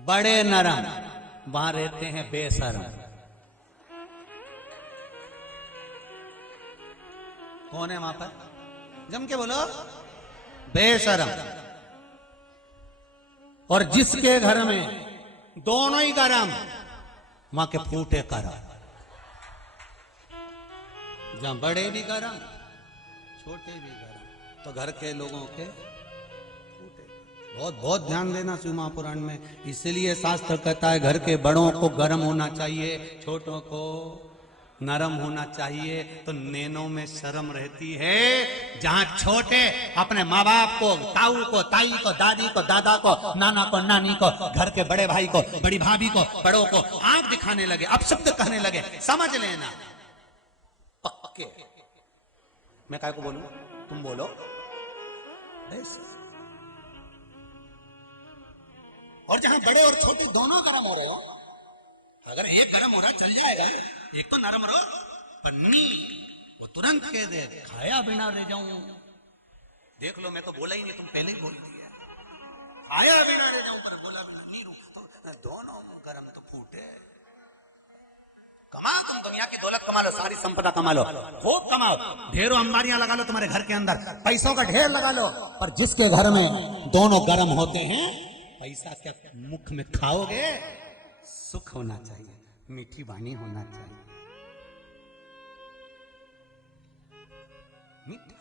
बड़े नरम, वहां रहते हैं बेशरम। कौन है वहां पर? जम के बोलो, बेशरम। और जिसके घर में दोनों ही गरम, वहां के फूटे करम। जहां बड़े भी गरम छोटे भी गरम, तो घर के लोगों के फूटे। बहुत बहुत ध्यान देना शिव महापुराण में। इसलिए शास्त्र कहता है घर के बड़ों को गर्म होना चाहिए, छोटों को नरम होना चाहिए। तो नैनों में शर्म रहती है। जहां छोटे अपने माँ बाप को, ताऊ को, ताई को, दादी को, दादा को, नाना को, नानी को, घर के बड़े भाई को, बड़ी भाभी को, बड़ों को आंख दिखाने लगे, अपशब्द कहने लगे, समझ लेना पक्के। मैं काय को बोलूं, तुम बोलो। और जहां बड़े और छोटे दोनों गर्म हो रहे हो, अगर एक गर्म हो रहा चल जाएगा, एक तो नरम रहो, पन्नी वो तुरंत कह दे खाया बिना रह जाऊं। देख लो, मैं तो बोला ही नहीं, तुम पहले ही बोल दिया खाया बिना रह जाऊं, पर बोला बिना नहीं रू। तो दोनों गर्म तो फूटे। कमाओ, तुम दुनिया की दौलत कमा लो, सारी संपदा कमा लो, खूब कमाओ, ढेरों अंबारियां लगा लो तुम्हारे घर के अंदर, पैसों का ढेर लगा लो, पर जिसके घर में दोनों गर्म होते हैं पैसा क्या मुख में खाओगे? सुख होना चाहिए, मीठी वाणी होना चाहिए, मीठा।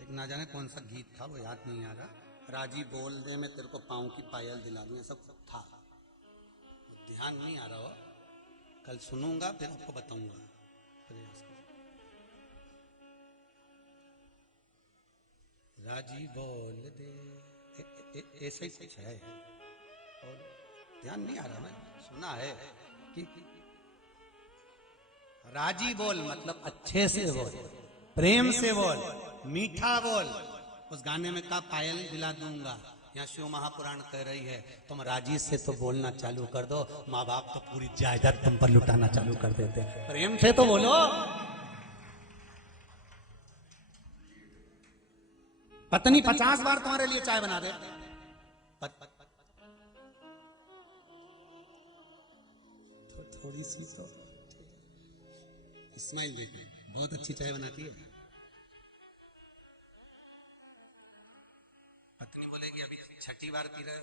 एक ना जाने कौन सा गीत था, वो याद नहीं आ रहा। राजी बोल दे मैं तेरे को पाँव की पायल दिला दूं, सब था, ध्यान नहीं आ रहा हो। कल सुनूंगा फिर आपको बताऊंगा। राजी बोल दे, ऐसा ही कुछ है और ध्यान नहीं आ रहा। मैं सुना है कि राजी बोल मतलब अच्छे से बोल, प्रेम से बोल, मीठा बोल। उस गाने में कहा पायल दिला दूंगा। यहाँ शिव महापुराण कह रही है तुम राजी से तो बोलना चालू कर दो, माँ बाप तो पूरी जायदाद तुम पर लुटाना चालू कर देते हैं। प्रेम से तो बोलो। पत्नी 50 बार तुम्हारे लिए चाय बना दे, थोड़ी सी तो स्माइल देखो, बहुत अच्छी चाय बनाती है। पत्नी बोलेगी अभी छठी बार पी रहे हो,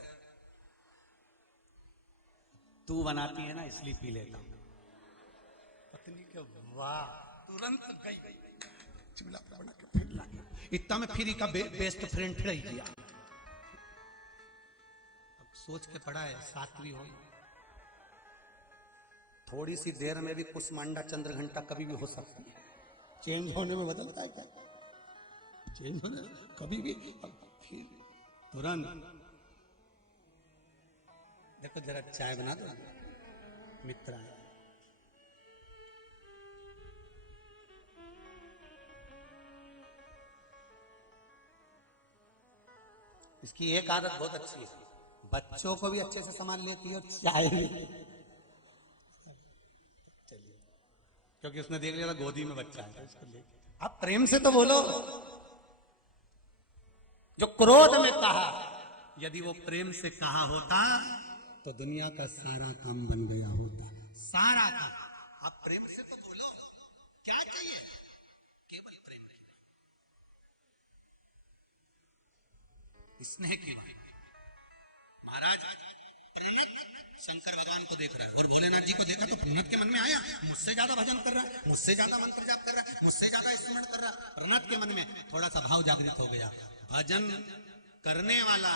तू बनाती है ना इसलिए पी लेता हूं। पत्नी के वाह, तुरंत गई चूल्हा बना के फिर ला इतना में फ्री का बेस्ट फ्रेंड रह गया। अब सोच के पड़ा है सातवीं हो, थोड़ी सी देर में भी कुसमांडा चंद्र घंटा कभी भी हो सकती है। चेंज होने में बदलता है क्या? चेंज होने कभी भी फिर तुरंत। देखो जरा चाय बना दो, मित्र आए। इसकी एक आदत बहुत अच्छी है, बच्चों को भी अच्छे से संभाल लेती है और चाय भी। क्योंकि उसने देख लिया था गोदी में बच्चा है, उसको लेके आप प्रेम से तो बोलो। जो क्रोध में कहा, यदि वो प्रेम से कहा होता तो दुनिया का सारा काम बन गया होता, सारा काम। आप प्रेम से तो बोलो, क्या चाहिए? केवल प्रेम की, स्नेह की। महाराज शंकर भगवान को देख रहा है और भोलेनाथ जी को देखा तो प्रणत के मन में आया, मुझसे ज्यादा भजन कर रहा है, मुझसे ज्यादा मंत्र जाप कर रहा है, मुझसे ज्यादा स्मरण कर रहा है। प्रणत के मन में थोड़ा सा भाव जागृत हो गया। भजन करने वाला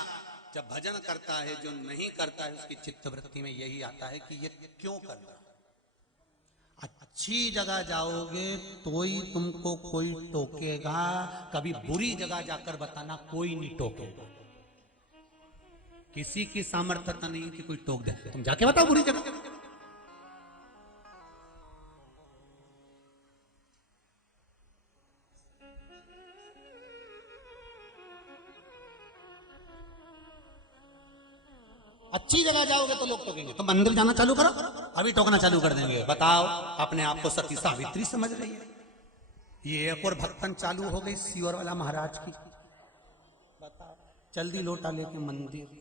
जब भजन करता है, जो नहीं करता है उसकी चित्तवृत्ति में यही आता है कि ये क्यों कर रहा है। अच्छी जगह जाओगे तो ही तुमको कोई टोकेगा, कभी बुरी जगह जाकर बताना कोई नहीं टोकेगा। किसी की सामर्थ्यता नहीं कि कोई टोक दे, तुम जाके बताओ बुरी जगह। अच्छी जगह जाओगे तो लोग टोकेंगे, तो मंदिर जाना चालू करो, अभी टोकना चालू कर देंगे। बताओ, अपने आप को सती सावित्री समझ रही है। ये एक और भक्तन चालू हो गई सीवर वाला महाराज की। बताओ, जल्दी लोटा लेके मंदिर।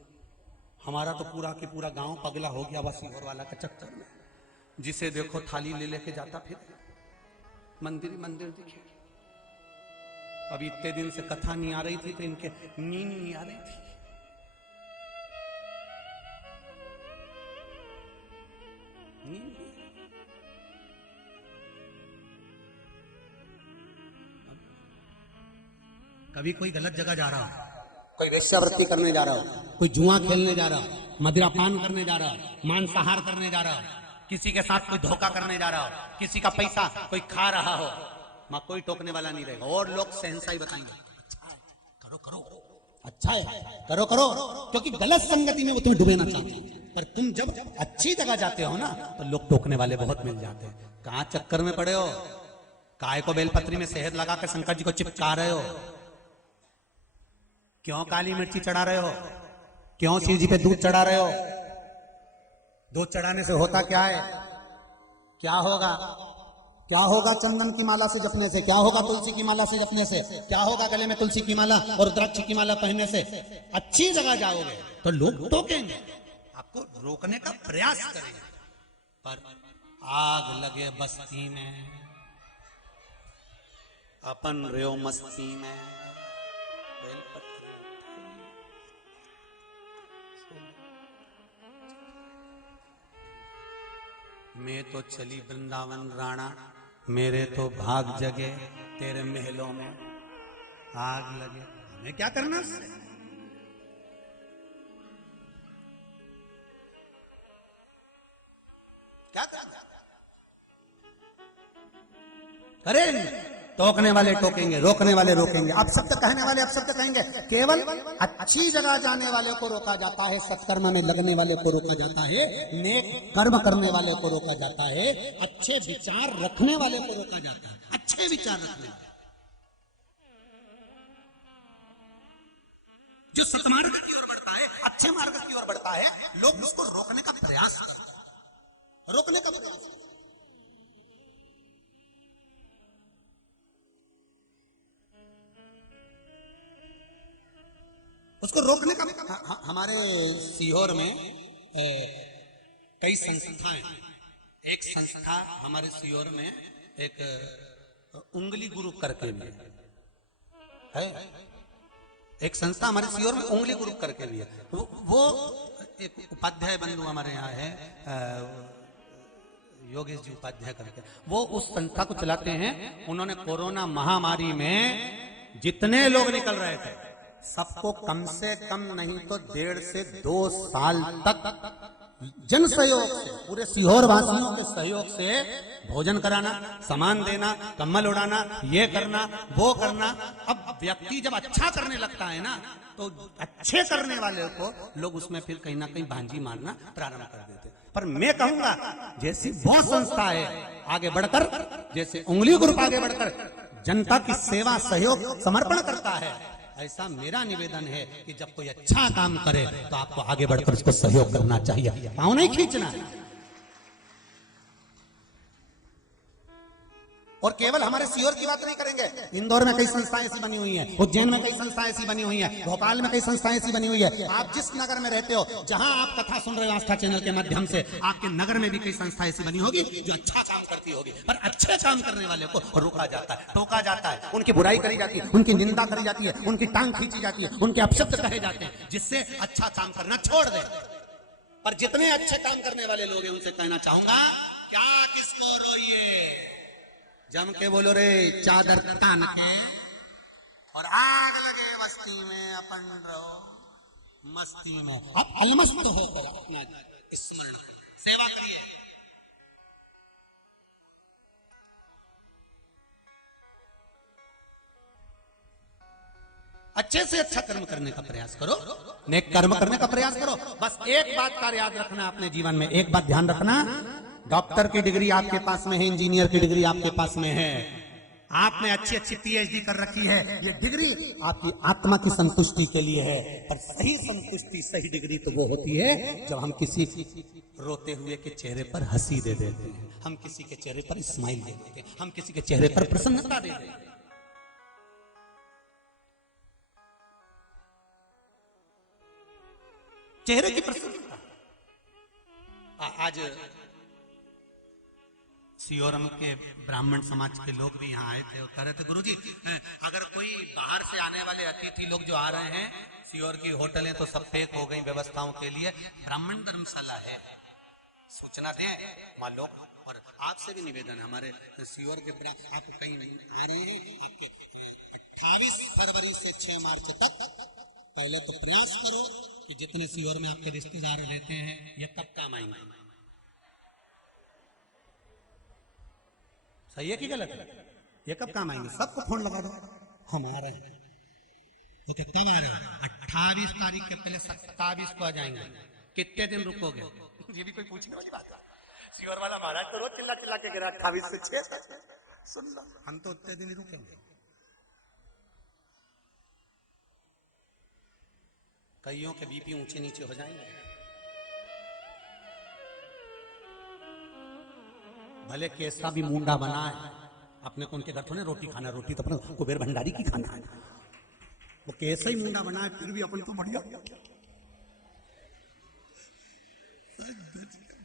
हमारा तो पूरा के पूरा गांव पगला हो गया बस सीवर वाला का चक्कर में। जिसे देखो थाली ले लेके जाता, फिर मंदिर मंदिर दिखे। अभी इतने दिन से कथा नहीं आ रही थी तो इनके नींद नहीं आ रही थी। कभी कोई गलत जगह जा रहा हो, कोई वेश्यावृत्ति करने जा रहा हो, कोई जुआ खेलने जा रहा हो, मदिरापान करने जा रहा हो, मांसाहार करने जा रहा हो, किसी के साथ कोई धोखा करने जा रहा हो, किसी का पैसा कोई खा रहा हो, मां कोई टोकने वाला नहीं रहेगा। और लोग सहनशाही बताएंगे, करो करो, अच्छा है, करो करो, क्योंकि गलत संगति में वो तुम्हें डुबेना चाहते हैं। पर तुम जब अच्छी जगह जाते हो ना तो लोग टोकने वाले बहुत मिल जाते हैं। कहां चक्कर में पड़े हो? काय को बेलपत्री में शहद लगा के शंकर जी को चिपका रहे हो? क्यों काली मिर्ची चढ़ा रहे हो? क्यों शिव जी पे दूध चढ़ा रहे हो? दूध चढ़ाने से होता क्या है? क्या होगा? क्या होगा चंदन की माला से जपने से, क्या होगा तुलसी की माला से जपने से, क्या होगा गले में तुलसी की माला और रुद्राक्ष की माला पहनने से? अच्छी जगह जाओगे तो लोग टोकेंगे, आपको रोकने का प्रयास करेंगे। पर आग लगे बस्ती में, अपन रेव मस्ती में, मैं तो चली वृंदावन राणा, मेरे तो भाग जगे तेरे महलों में आग लगे। हमें क्या करना उससे? क्या करना? करेंगे, टोकने वाले टोकेंगे, रोकने वाले रोकेंगे, अपशब्द कहने वाले अपशब्द कहेंगे। केवल अच्छी जगह जाने वाले को रोका जाता है, सत्कर्म में लगने वाले को रोका जाता है, नेक कर्म करने वाले को रोका जाता है, अच्छे विचार रखने वाले को रोका जाता है। अच्छे विचार रखने वाले जो सत्मार्ग की ओर बढ़ता है, अच्छे मार्ग की ओर बढ़ता है, लोग उसको रोकने का प्रयास करते हैं, रोकने का प्रयास करते हैं। उसको रोकने का हमारे सीहोर में कई संस्थाएं, एक संस्था हमारे सीहोर में एक उंगली गुरु करके भी है, एक संस्था हमारे सीहोर में उंगली गुरु करके भी है। वो एक उपाध्याय बंधु हमारे यहाँ है, योगेश जी उपाध्याय करके, वो उस संस्था को चलाते हैं। उन्होंने कोरोना महामारी में जितने लोग निकल रहे थे सबको कम से कम नहीं तो 1.5 से 2 साल तक जन सहयोग से, पूरे सीहोर वासियों के सहयोग से भोजन कराना, सामान देना, कम्बल उड़ाना, ये करना वो करना। अब व्यक्ति जब अच्छा करने लगता है ना, तो अच्छे करने वाले को लोग उसमें फिर कहीं ना कहीं भांजी मारना प्रारंभ कर देते। पर मैं कहूंगा जैसी वो संस्था है आगे बढ़कर, जैसे उंगली ग्रुप आगे बढ़कर जनता की सेवा सहयोग समर्पण करता है, ऐसा मेरा निवेदन है कि जब कोई अच्छा काम करे तो आपको आगे बढ़कर उसको सहयोग करना चाहिए, पाँव नहीं खींचना। और केवल हमारे सीहोर की बात नहीं करेंगे, इंदौर में कई संस्थाएं ऐसी बनी हुई हैं, उज्जैन में कई संस्थाएं ऐसी बनी हुई हैं, भोपाल में कई संस्थाएं ऐसी बनी हुई है। आप जिस नगर में रहते हो, जहां आप कथा सुन रहे हो आस्था चैनल के माध्यम से, आपके नगर में भी कई संस्थाएं ऐसी बनी होगी जो अच्छा काम करती होगी। पर अच्छे काम करने वाले को रोका जाता है, टोका जाता है, उनकी बुराई करी जाती है, उनकी निंदा करी जाती है, उनकी टांग खींची जाती है, उनके अपशब्द कहे जाते हैं, जिससे अच्छा काम करना छोड़ दे। पर जितने अच्छे काम करने वाले लोग हैं उनसे कहना चाहूंगा, क्या किसको रोइए, जम के बोलो रे चादर तान के, और आग लगे बस्ती में अपन रहो मस्ती में। अब अलमस्त होकर अपना स्मरण सेवा करिए। अच्छे से अच्छा कर्म करने का प्रयास करो, नेक कर्म करने का प्रयास करो। बस एक बात का याद रखना अपने जीवन में, एक बात ध्यान रखना, डॉक्टर की डिग्री आपके पास में है, इंजीनियर की डिग्री आपके पास में है, आपने अच्छी अच्छी पीएचडी कर रखी है, ये डिग्री आपकी आत्मा की संतुष्टि के लिए है। पर सही संतुष्टि, सही डिग्री तो वो होती है जब हम किसी रोते हुए के चेहरे पर हंसी दे देते हैं, हम किसी के चेहरे पर स्माइल दे देते हैं, हम किसी के चेहरे पर प्रसन्नता दे देते हैं। चेहरे की प्रसन्नता। आज सीहोरम के ब्राह्मण समाज के लोग भी यहाँ आए थे और कह रहे थे, गुरुजी अगर कोई बाहर से आने वाले अतिथि लोग जो आ रहे हैं, सीहोर की होटलें तो सब पैक हो गई व्यवस्थाओं के लिए, ब्राह्मण धर्मशाला है, सूचना दें वहां लोग। और आपसे भी निवेदन है, हमारे सीहोर के आप कहीं आ रहे हैं, आपकी 28 फरवरी से 6 मार्च तक पहले तो प्रयास करो कि जितने सीहोर में आपके रिश्तेदार रहते हैं ये कब काम आएंगे। सही है कि गलत है? ये कब काम आएंगे? सबको फोन लगा दो, हम आ रहे हैं। तो कब आ रहे हैं? 28 तारीख के पहले 27 को आ जाएंगे। कितने दिन रुकोगे? ये भी कोई पूछने वाली बात है? सीहोर वाला महाराज तो रोज चिल्ला चिल्ला के गिरा 28 से 6 तक। सुन लो, हम तो उतने दिन ही रुकेंगे। कईयों के बीपी ऊंचे नीचे हो जाएंगे। भले कैसा भी मुंडा बना है, अपने को उनके घर थोड़े रोटी खाना, रोटी तो अपने कुबेर भंडारी की खाना है। वो कैसा ही मुंडा बना है फिर भी अपन तो बढ़िया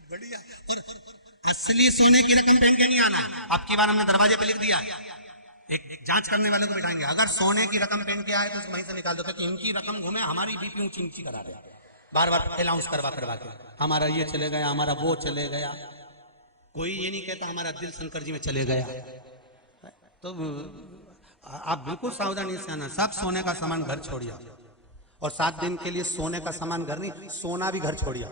बढ़िया। और असली सोने की रकम पहन के नहीं आना। अब की बार हमने दरवाजे पे लिख दिया, एक जांच करने वाले को बिठाएंगे, अगर सोने की रकम पहन के आए तो वहीं से निकाल दो, क्योंकि इनकी रकम घूमे, हमारी बीपी ऊंची ऊंची करा दे, बार बार अनाउंस करवा के हमारा ये चले गया, हमारा वो चले गया। कोई ये नहीं कहता हमारा दिल शंकर जी में चले गया। तो आप बिल्कुल सावधानी से आना। सब सोने का सामान घर छोड़िए, और 7 दिन के लिए सोने का सामान घर नहीं, सोना भी घर छोड़िए।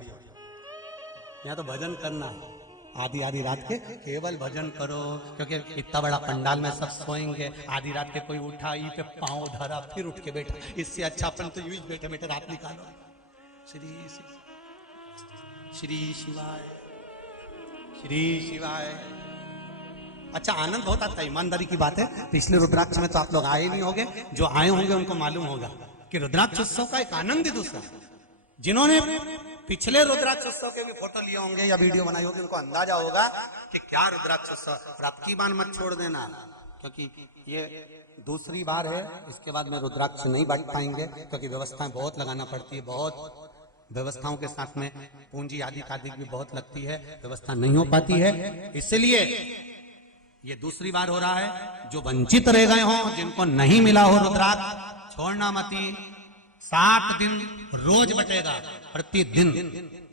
यहाँ तो भजन करना है, आधी आधी रात के केवल भजन करो, क्योंकि इतना बड़ा पंडाल में सब सोएंगे। आधी रात के कोई उठा, ई पे पांव धरा, फिर उठ के बैठा, इससे अच्छा अपन तो यूं ही बैठे बैठे रात निकालो। श्री शिवाय, श्री शिवाय। अच्छा, आनंद बहुत आता है, ईमानदारी की बात है। पिछले रुद्राक्ष में तो आप लोग आए नहीं होंगे, जो आए होंगे उनको मालूम होगा कि रुद्राक्ष उत्सव का एक आनंद ही दूसरा। जिन्होंने पिछले रुद्राक्ष उत्सव के भी फोटो लिए होंगे या वीडियो बनाई होगी, उनको अंदाजा होगा कि क्या रुद्राक्ष उत्सव। और अब की बार मत छोड़ देना, क्योंकि ये दूसरी बार है, इसके बाद में रुद्राक्ष नहीं बांट पाएंगे, क्योंकि व्यवस्थाएं बहुत लगाना पड़ती है, बहुत व्यवस्थाओं के साथ में पूंजी आदि आदि भी बहुत लगती है, व्यवस्था नहीं हो पाती है। इसलिए ये दूसरी बार हो रहा है। जो वंचित रह गए हों, जिनको नहीं मिला हो रुद्राक्ष, छोड़ना मती। 7 दिन रोज बटेगा, प्रतिदिन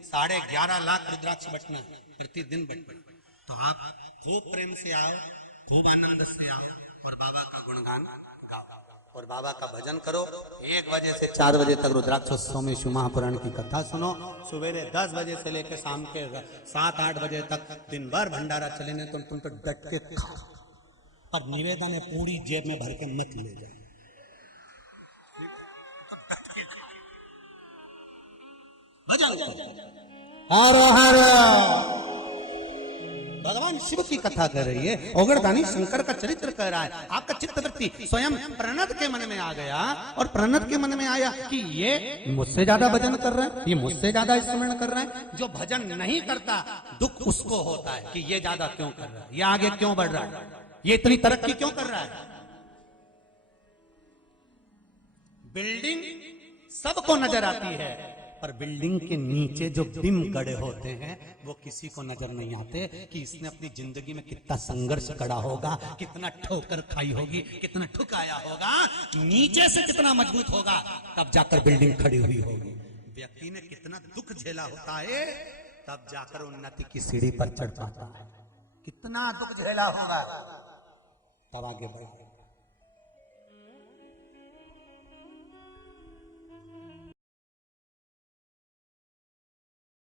11.5 लाख रुद्राक्ष बटना प्रतिदिन बट। तो आप खूब प्रेम से आओ, खूब आनंद से आओ, और बाबा का गुणगान गाओ, और बाबा का भजन करो। 1 बजे से 4 बजे तक रुद्राक्षोत्सव में शिव महापुराण की कथा सुनो। सवेरे 10 बजे से लेकर शाम के 7-8 बजे तक दिन भर भंडारा चलेने, तो तुम तो डट के खाओ, पर निवेदन है पूरी जेब में भर के मत ले जाओ। भजन हर हर भगवान शिव की कथा कर रही है, ओगड़दानी शंकर का चरित्र कह रहा है। आपका चित्तवृत्ति स्वयं प्रणत के मन में आ गया, और प्रणत के मन में आया कि ये मुझसे ज्यादा भजन कर रहा है, ये मुझसे ज्यादा स्मरण कर रहा है। जो भजन नहीं करता, दुख उसको होता है कि ये ज्यादा क्यों कर रहा है, ये आगे क्यों बढ़ रहा है, ये इतनी तरक्की क्यों कर रहा है। बिल्डिंग सबको नजर आती है, पर बिल्डिंग के नीचे जो बिंब गड़े होते हैं वो किसी को नजर नहीं आते, कि इसने अपनी जिंदगी में कितना संघर्ष करा होगा, कितना ठोकर खाई होगी, कितना ठुकाया होगा, नीचे से कितना मजबूत होगा, तब जाकर बिल्डिंग खड़ी हुई होगी। व्यक्ति ने कितना दुख झेला होता है, तब जाकर उन्नति की सीढ़ी पर चढ़ पाता है। कितना दुख झेला होगा, तब आगे बढ़े।